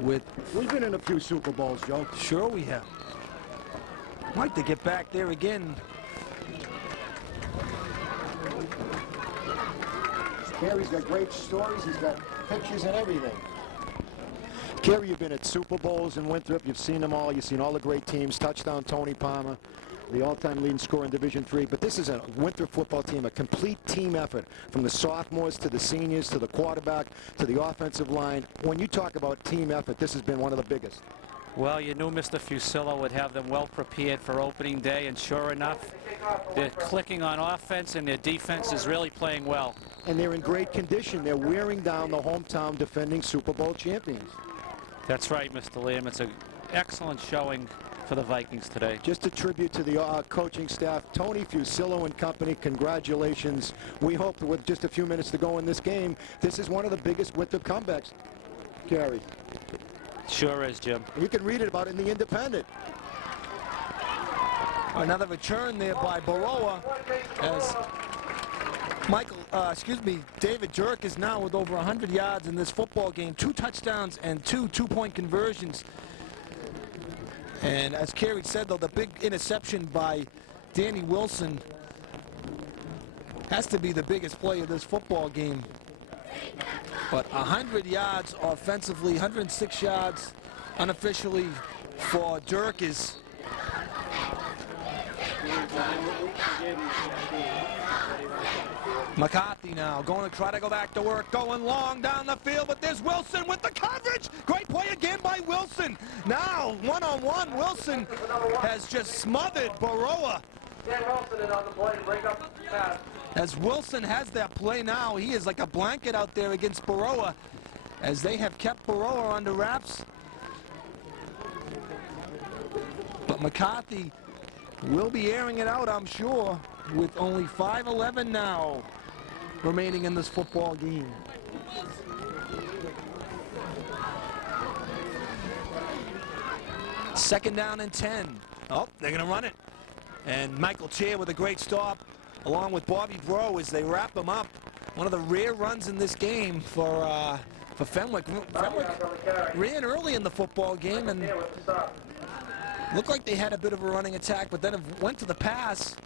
with... We've been in a few Super Bowls, Joe. Sure we have. Like to get back there again. Gary's got great stories. He's got pictures and everything. Kerry, you've been at Super Bowls in Winthrop. You've seen them all. You've seen all the great teams. Touchdown Tony Palmer, the all-time leading scorer in Division III. But this is a Winthrop football team, a complete team effort, from the sophomores to the seniors to the quarterback to the offensive line. When you talk about team effort, this has been one of the biggest. Well, you knew Mr. Fusillo would have them well prepared for opening day, and sure enough, they're clicking on offense, and their defense is really playing well. And they're in great condition. They're wearing down the hometown defending Super Bowl champions. That's right, Mr. Liam. It's an excellent showing for the Vikings today. Just a tribute to the coaching staff, Tony Fusillo and company. Congratulations. We hope that with just a few minutes to go in this game, this is one of the biggest Winthrop comebacks. Gary. Sure is, Jim. You can read it about it in the Independent. Another return there by Baroa as David Jerk is now with over 100 yards in this football game, 2 touchdowns and 2 two-point conversions. And as Kerry said, though, the big interception by Danny Wilson has to be the biggest play of this football game. But 100 yards offensively, 106 yards unofficially for Dirk is McCarthy now going to try to go back to work, going long down the field, but there's Wilson with the coverage. Great play again by Wilson. Now, one-on-one, Wilson has just smothered Baroa. Dan Wilson is on the play, break up the pass. As Wilson has that play now, he is like a blanket out there against Baroa, as they have kept Baroa under wraps. But McCarthy will be airing it out, I'm sure, with only 5:11 now remaining in this football game. Second down and 10. Oh, they're going to run it. And Michael Chair with a great stop, along with Bobby Bro, as they wrap him up. One of the rare runs in this game for Fenwick. Fenwick ran early in the football game and looked like they had a bit of a running attack, but then it went to the pass.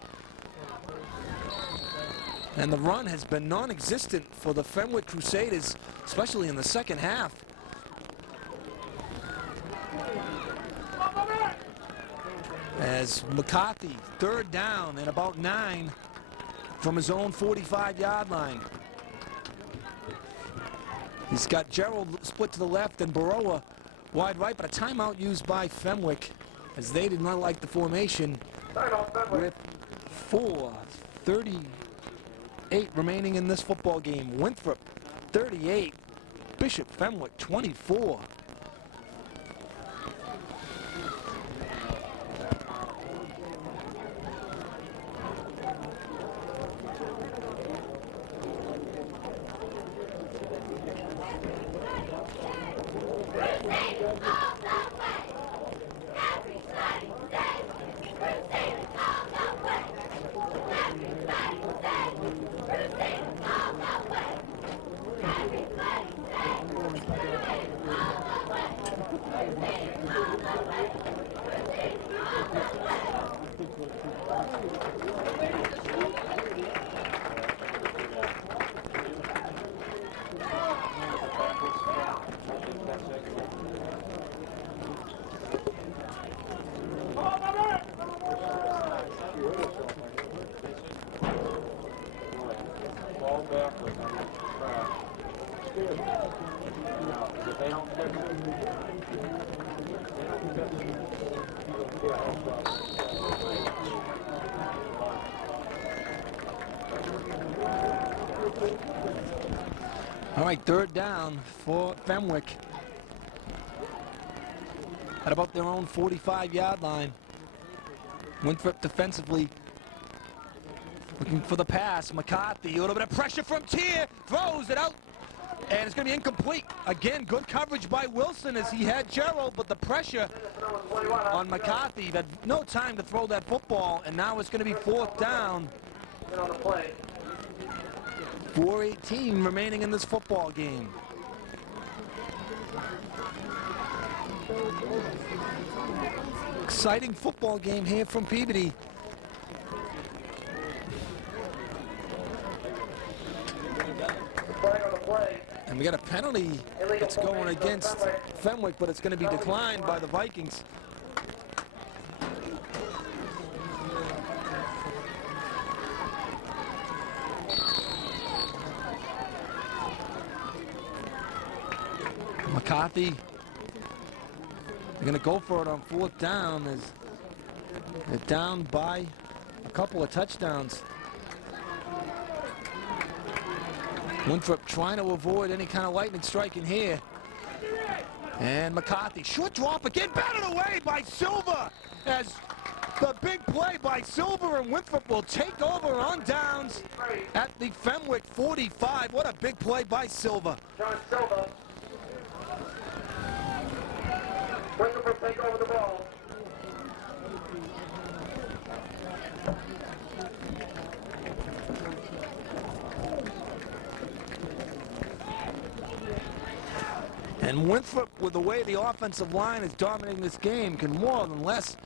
And the run has been non-existent for the Fenwick Crusaders, especially in the second half. As McCarthy, third down and about 9 from his own 45-yard line. He's got Gerald split to the left and Baroa wide right, but a timeout used by Fenwick, as they did not like the formation, with 4:38 remaining in this football game. Winthrop 38, Bishop Fenwick 24. All right, third down for Fenwick at about their own 45-yard line. Winthrop defensively looking for the pass. McCarthy, a little bit of pressure from Tier, throws it out, and it's going to be incomplete. Again, good coverage by Wilson as he had Gerald, but the pressure on McCarthy, that no time to throw that football, and now it's going to be fourth down. 4:18 remaining in this football game. Exciting football game here from Peabody. And We got a penalty that's going against Fenwick, but it's going to be declined by the Vikings. McCarthy, they're going to go for it on 4th down as they're down by a couple of touchdowns. Winthrop trying to avoid any kind of lightning strike in here. And McCarthy, short drop again, batted away by Silva as the big play by Silva, and Winthrop will take over on downs at the Fenwick 45. What a big play by Silva. John Silva. Winthrop will take over the ball. And Winthrop, with the way the offensive line is dominating this game, can more or less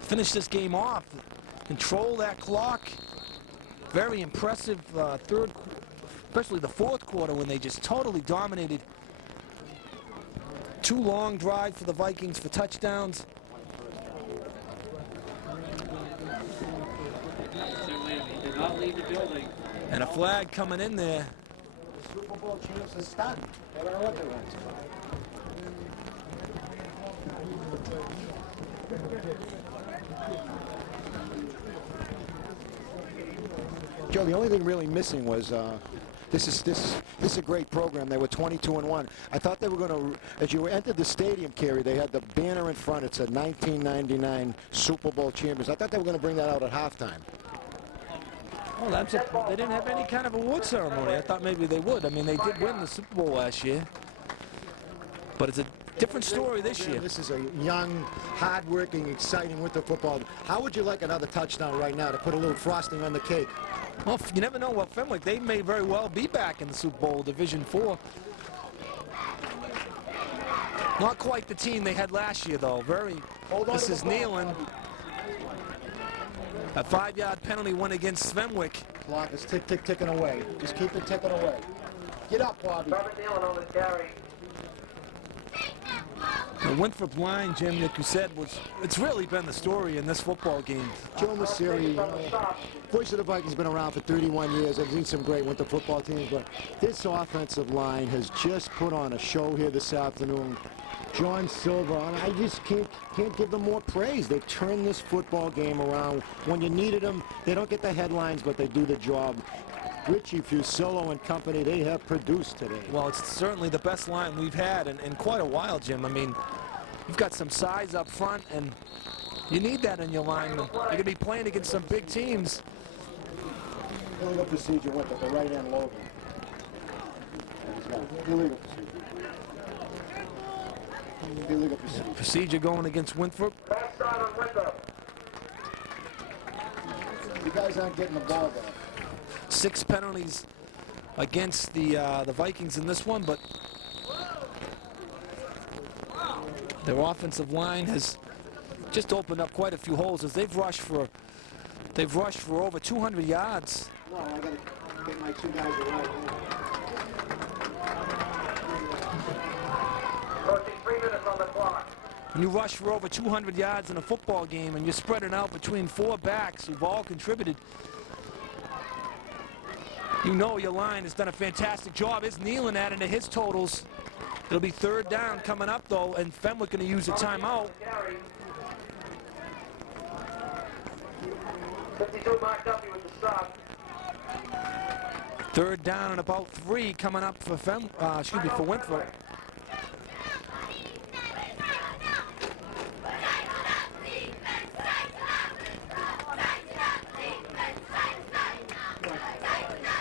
finish this game off, control that clock. Very impressive third, especially the 4th quarter when they just totally dominated. 2 long drives for the Vikings for touchdowns. Did not leave the building. And a flag coming in there. Super Bowl champs are stunned. They don't know what they're in. Joe, the only thing really missing was this is a great program. They were 22-1. I thought they were going to, as you entered the stadium, Kerry, they had the banner in front. It said 1999 Super Bowl champions. I thought they were going to bring that out at halftime. Well, they didn't have any kind of award ceremony. I thought maybe they would. I mean, they did win the Super Bowl last year. But it's a different story this year. This is a young, hard-working, exciting winter football. How would you like another touchdown right now to put a little frosting on the cake? Well, you never know what Fenwick, they may very well be back in the Super Bowl Division 4. Not quite the team they had last year, though. This is Nealon. A 5-yard penalty went against Fenwick. Clock is ticking away. Just keep it ticking away. Get up, Bobby. Robert Nealon on the carry. The Winthrop line, Jim, like you said, it's really been the story in this football game. Joe Masseri, voice of the Vikings, been around for 31 years. I've seen some great winter football teams, but this offensive line has just put on a show here this afternoon. John Silva, and I just can't give them more praise. They turned this football game around. When you needed them, they don't get the headlines, but they do the job. Richie Fusillo and company, they have produced today. Well, it's certainly the best line we've had in quite a while, Jim. I mean, you've got some size up front, and you need that in your line. You're going to be playing against some big teams. Illegal procedure went at the right end, Logan. He's got illegal procedure. Illegal procedure. Procedure going against Winthrop. Backside on Winthrop. You guys aren't getting the ball back. 6 penalties against the Vikings in this one, but their offensive line has just opened up quite a few holes as they've rushed for over 200 yards. No, I got to get my 2 guys away. Approaching 3 minutes on the clock. When you rush for over 200 yards in a football game and you're spreading out between 4 backs who've all contributed, you know your line has done a fantastic job. Is Nealon adding to his totals? It'll be 3rd down coming up, though, and Fenwick going to use a timeout. 52 marked up with the stop. 3rd down and about 3 coming up for for Winthrop.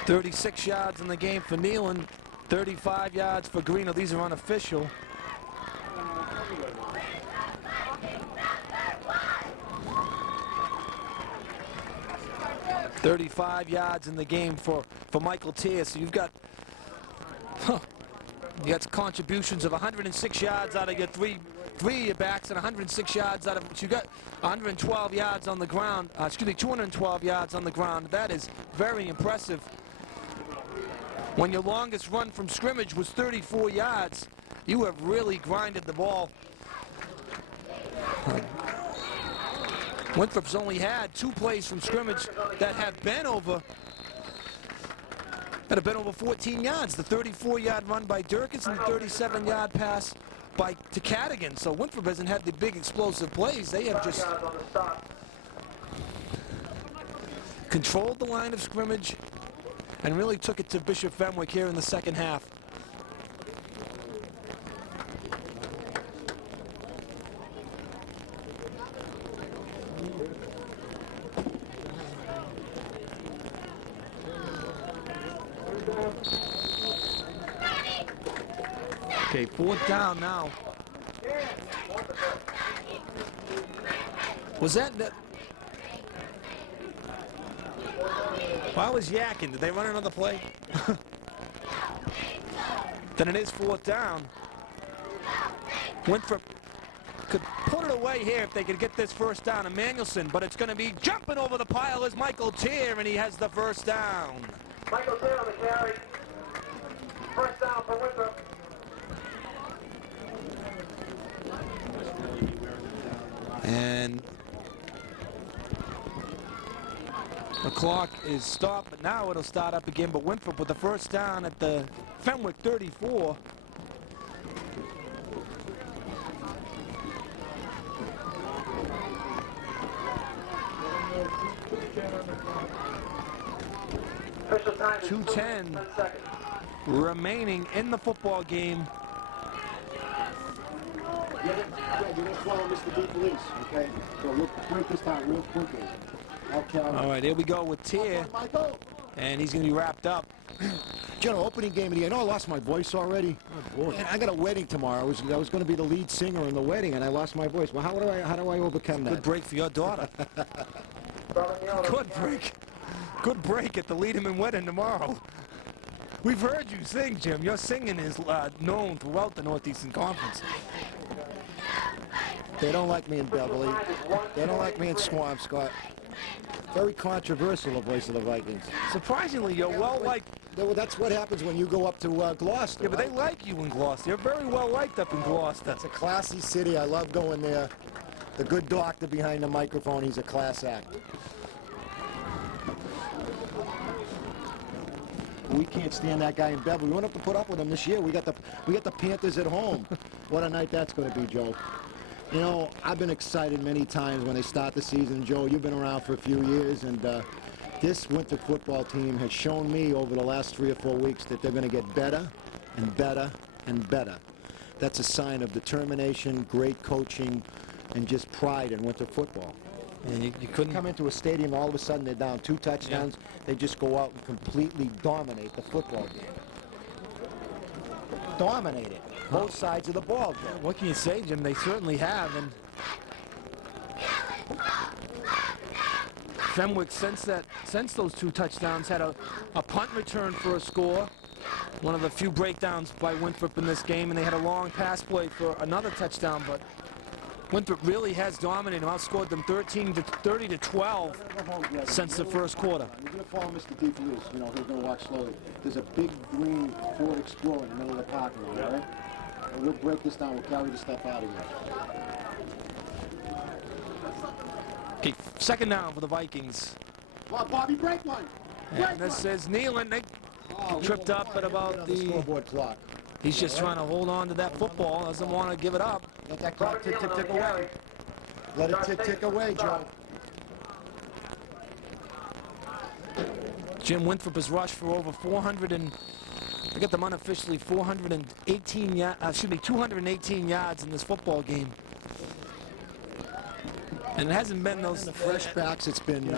.36 yards in the game for Nealon, 35 yards for Greeno. These are unofficial. .35 yards in the game for Michael Tier. So you've got contributions of 106 yards out of your three of your backs and 106 yards out of, so you got 112 yards on the ground. 212 yards on the ground. That is very impressive. When your longest run from scrimmage was 34 yards, you have really grinded the ball. Winthrop's only had 2 plays from scrimmage that have been over 14 yards. The 34-yard run by Durkins and the 37-yard pass to Cadigan. So Winthrop hasn't had the big explosive plays. They have just controlled the line of scrimmage and really took it to Bishop Fenwick here in the second half. Okay, 4th down now. Was that... Well, I was yakking. Did they run another play? Then it is 4th down. Winthrop could put it away here if they could get this first down. Emmanuelson, but it's going to be jumping over the pile is Michael Tier, and he has the first down. Michael Tier on the carry. First down for Winthrop. And the clock is stopped, but now it'll start up again. But Winthrop with the first down at the Fenwick 34. Official time is 2:10 seconds. remaining in the football game. You're going to follow Mr. D Police, okay? So we'll break this down real quickly. Okay. All right, here we go with Tier, and he's going to be wrapped up. You know, opening game of the year. I know I lost my voice already. Oh, boy. And I got a wedding tomorrow. I was going to be the lead singer in the wedding, and I lost my voice. Well, how do I overcome that? Good break for your daughter. Good break. Good break at the Leaderman wedding tomorrow. We've heard you sing, Jim. Your singing is known throughout the Northeastern Conference. They don't like me in Beverly. They don't like me in Swampscott. Very controversial, the voice of the Vikings. Surprisingly, you're well liked. Well, that's what happens when you go up to Gloucester. Yeah, but they like you in Gloucester. You're very well liked up in Gloucester. It's a classy city. I love going there. The good doctor behind the microphone, he's a class act. We can't stand that guy in Beverly. We won't have to put up with him this year. We got the Panthers at home. What a night that's going to be, Joe. You know, I've been excited many times when they start the season. Joe, you've been around for a few years, and this Winthrop football team has shown me over the last 3 or 4 weeks that they're going to get better and better and better. That's a sign of determination, great coaching, and just pride in Winthrop football. And you couldn't come into a stadium, all of a sudden they're down 2 touchdowns. Yeah. They just go out and completely dominate the football game. Dominate it. Both sides of the ball. Yeah, what can you say, Jim? They certainly have. And Fenwick, since those 2 touchdowns, had a punt return for a score. One of the few breakdowns by Winthrop in this game, and they had a long pass play for another touchdown. But Winthrop really has dominated them, outscored them 30 to 12 since the first quarter. You're going to follow Mr. D Police. You know, he's going to walk slowly. There's a big green Ford Explorer in the middle of the parking lot, all right? And we'll break this down. We'll carry the stuff out of here. Okay, second down for the Vikings. Come on, Bobby, break one. And this is Nealon. They tripped up at about the scoreboard clock. He's just trying to hold on to that football. Doesn't want to give it up. Let that clock tick away. Let it tick away, Joe. Jim, Winthrop has rushed for over 400 and I get them unofficially 218 yards in this football game. And it hasn't been those fresh backs. It's been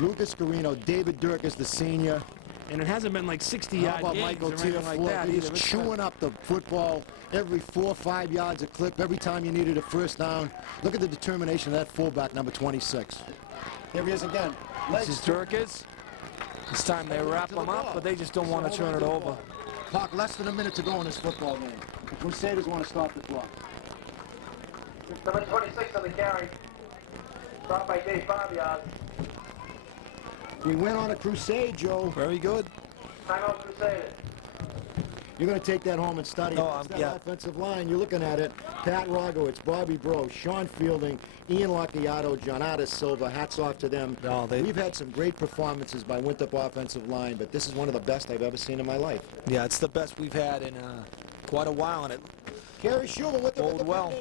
Lucas Garino, David Dirk is the senior. And it hasn't been like 60-yard games Michael or anything like that. He's chewing up the football every 4 or 5 yards a clip. Every time you needed a first down. Look at the determination of that fullback, number 26. Here he is again. This is Durkis. This time they wrap him up, but they just don't want to turn it over. Clock less than a minute to go in this football game. The Crusaders want to stop the clock. Number 26 on the carry. Stopped by Dave Fabian. We went on a crusade, Joe. Very good. Timeout Crusaders. You're going to take that home and study it. Oh, It's that yeah. offensive line. You're looking at it. Pat Rogowitz, Bobby Bro, Sean Fielding, Ian Locchiato, Jonatas Silva. Hats off to them. No, We've had some great performances by Winthrop offensive line, but this is one of the best I've ever seen in my life. Yeah, it's the best we've had in quite a while, and it Kerry Schumer with the bode well.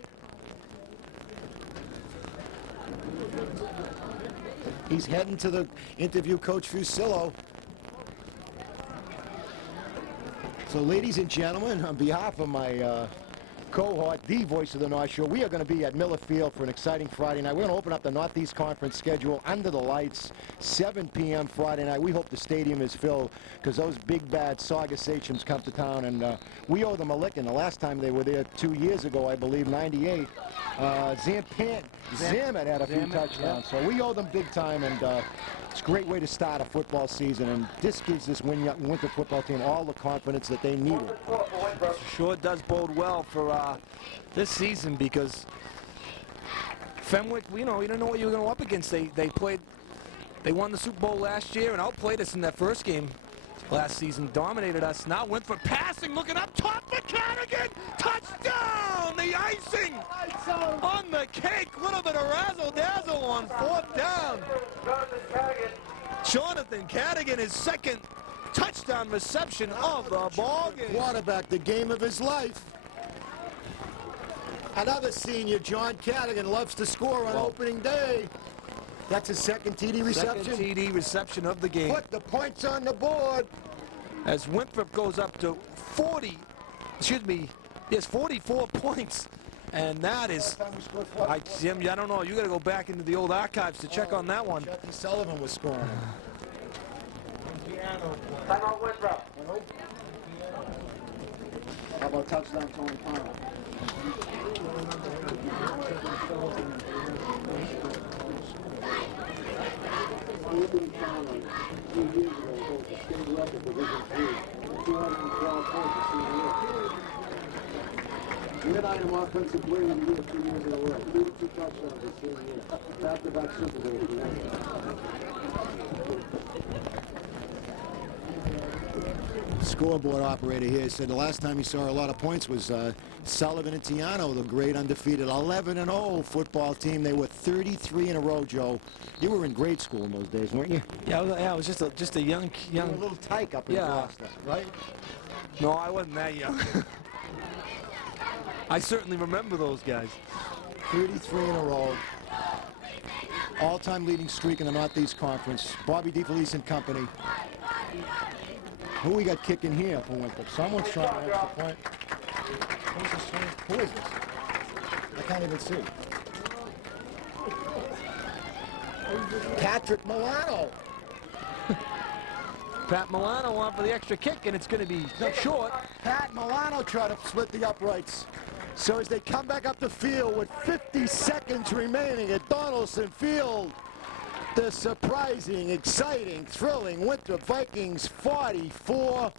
He's heading to the interview Coach Fusillo. So, ladies and gentlemen, on behalf of my cohort, the voice of the North Shore, we are going to be at Miller Field for an exciting Friday night. We're going to open up the Northeast Conference schedule under the lights, 7 p.m. Friday night. We hope the stadium is filled because those big bad Saugus Sachems come to town, and we owe them a licking. The last time they were there 2 years ago, I believe, 98, Zim had a few touchdowns. So we owe them big time, and it's a great way to start a football season, and this gives this Winthrop football team all the confidence that they needed. Sure does bode well for this season, because Fenwick, you don't know what you were going to go up against. They won the Super Bowl last year and outplayed us in that first game last season, dominated us. Now Winthrop passing, looking up top for Cadigan, touchdown! The icing on the cake, little bit of razzle-dazzle on 4th down. Jonathan Cadigan, his second touchdown reception of the ball game. Quarterback, the game of his life. Another senior, John Cadigan, loves to score on opening day. That's his second TD reception. Second TD reception of the game. Put the points on the board. As Winthrop goes up to 44 points. And that is, Jim, I don't know, you got to go back into the old archives to check on that one. Jackie Sullivan was scoring. Timeout Winthrop. How about touchdown, Tony Powell? Anthony Fowler, 2 years ago, holds the state record for Division III, 212 points a senior year. Mid-item offensive player of the year 2 years in a row, 32 touchdowns his senior year, back-to-back Super Bowl. Scoreboard operator here said the last time he saw a lot of points was Sullivan and Tiano, the great undefeated 11-0 football team. They were 33 in a row, Joe. You were in grade school in those days, weren't you? Yeah, I was just a young. You were a little tyke up in Gloucester, right? No, I wasn't that young. I certainly remember those guys. 33 in a row. All-time leading streak in the Northeast Conference. Bobby DeFelice and company. Who we got kicking here for Winthrop? Someone's trying to extra point. Who is this? I can't even see. Patrick Milano. Pat Milano on for the extra kick, and it's going to be short. Pat Milano tried to split the uprights. So as they come back up the field with 50 seconds remaining at Donaldson Field, the surprising, exciting, thrilling Winthrop Vikings 44,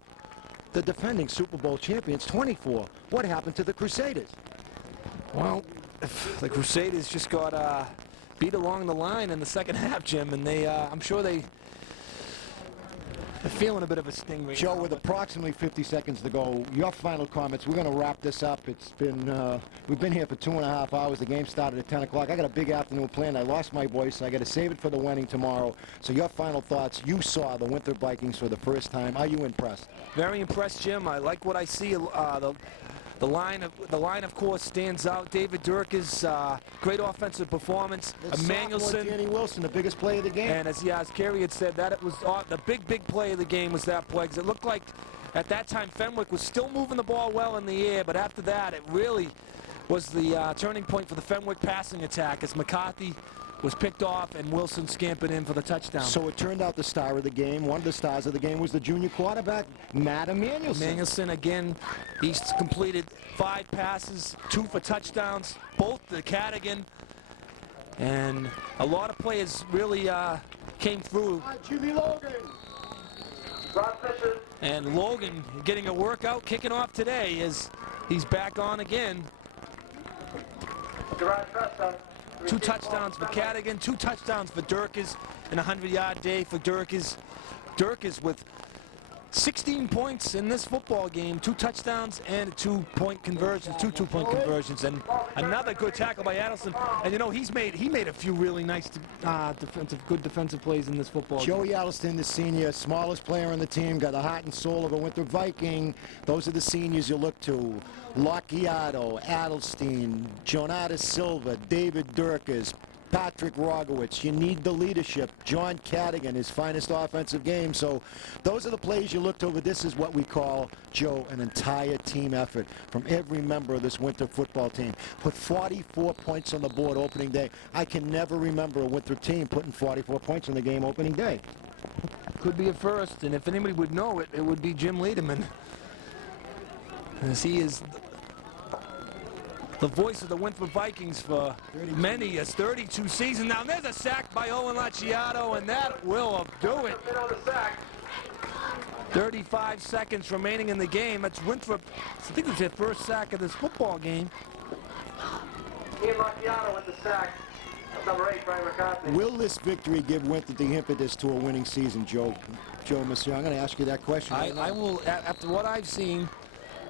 the defending Super Bowl champions 24. What happened to the Crusaders? Well, the Crusaders just got beat along the line in the second half, Jim, and I'm sure they're feeling a bit of a sting right Joe, now. with approximately 50 seconds to go, your final comments. We're going to wrap this up. It's been, we've been here for 2.5 hours. The game started at 10 o'clock. I got a big afternoon planned. I lost my voice. I got to save it for the wedding tomorrow. So your final thoughts. You saw the Winthrop Vikings for the first time. Are you impressed? Very impressed, Jim. I like what I see. The line, of course, stands out. David Durk's great offensive performance. Emmanuelson, Danny Wilson, the biggest play of the game. and as Kerry had said, that it was the big play of the game was that play. 'Cause it looked like at that time Fenwick was still moving the ball well in the air, but after that, it really was the turning point for the Fenwick passing attack as McCarthy was picked off and Wilson scampered in for the touchdown. So it turned out the star of the game, one of the stars of the game, was the junior quarterback, Matt Emmanuelson. Emmanuelson, again, he's completed 5 passes, 2 for touchdowns, both to Cadigan. And a lot of players really came through. Jimmy Logan. Rob Fisher. And Logan getting a workout, kicking off today as he's back on again. Gerard Festa. 2 touchdowns for Cadigan, 2 touchdowns for Durkes, and a 100-yard day for Durkes. Durkes with 16 points in this football game, 2 touchdowns and 2-point conversions, 2 two-point conversions, and another good tackle by Adelson. And you know, he made a few really nice good defensive plays in this football game. Joey Adelson, the senior, smallest player on the team, got the heart and soul of a Winthrop Viking. Those are the seniors you look to. Locchiato, Adelstein, Jonatas Silva, David Durkes, Patrick Rogowitz. You need the leadership. John Cadigan, his finest offensive game. So those are the plays you look over. This is what we call, Joe, an entire team effort from every member of this Winthrop football team. Put 44 points on the board opening day. I can never remember a Winthrop team putting 44 points on the game opening day. Could be a first, and if anybody would know it, it would be Jim Lederman, as he is the voice of the Winthrop Vikings for many years, 32 seasons. Now there's a sack by Owen Locchiato, and that will do it. 35 seconds remaining in the game. That's Winthrop. I think it's their first sack of this football game. Ian Locchiato with the sack. Number 8, Brian McCarthy. Will this victory give Winthrop the impetus to a winning season, Joe? Joe, Monsieur, I'm going to ask you that question. I will, after what I've seen,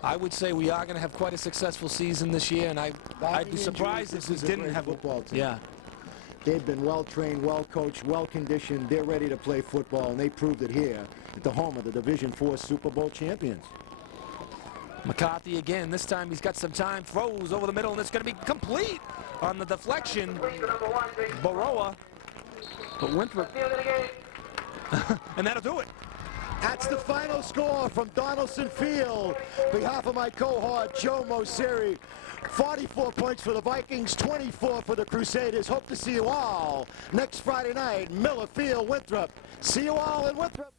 I would say we are going to have quite a successful season this year, and I'd be surprised if we didn't have football team. Yeah. They've been well-trained, well-coached, well-conditioned. They're ready to play football, and they proved it here at the home of the Division IV Super Bowl champions. McCarthy again. This time he's got some time. Throws over the middle, and it's going to be complete on the deflection. Baroa. But Winthrop. And that'll do it. That's the final score from Donaldson Field. On behalf of my cohort, Joe Moseri, 44 points for the Vikings, 24 for the Crusaders. Hope to see you all next Friday night, Miller Field, Winthrop. See you all in Winthrop.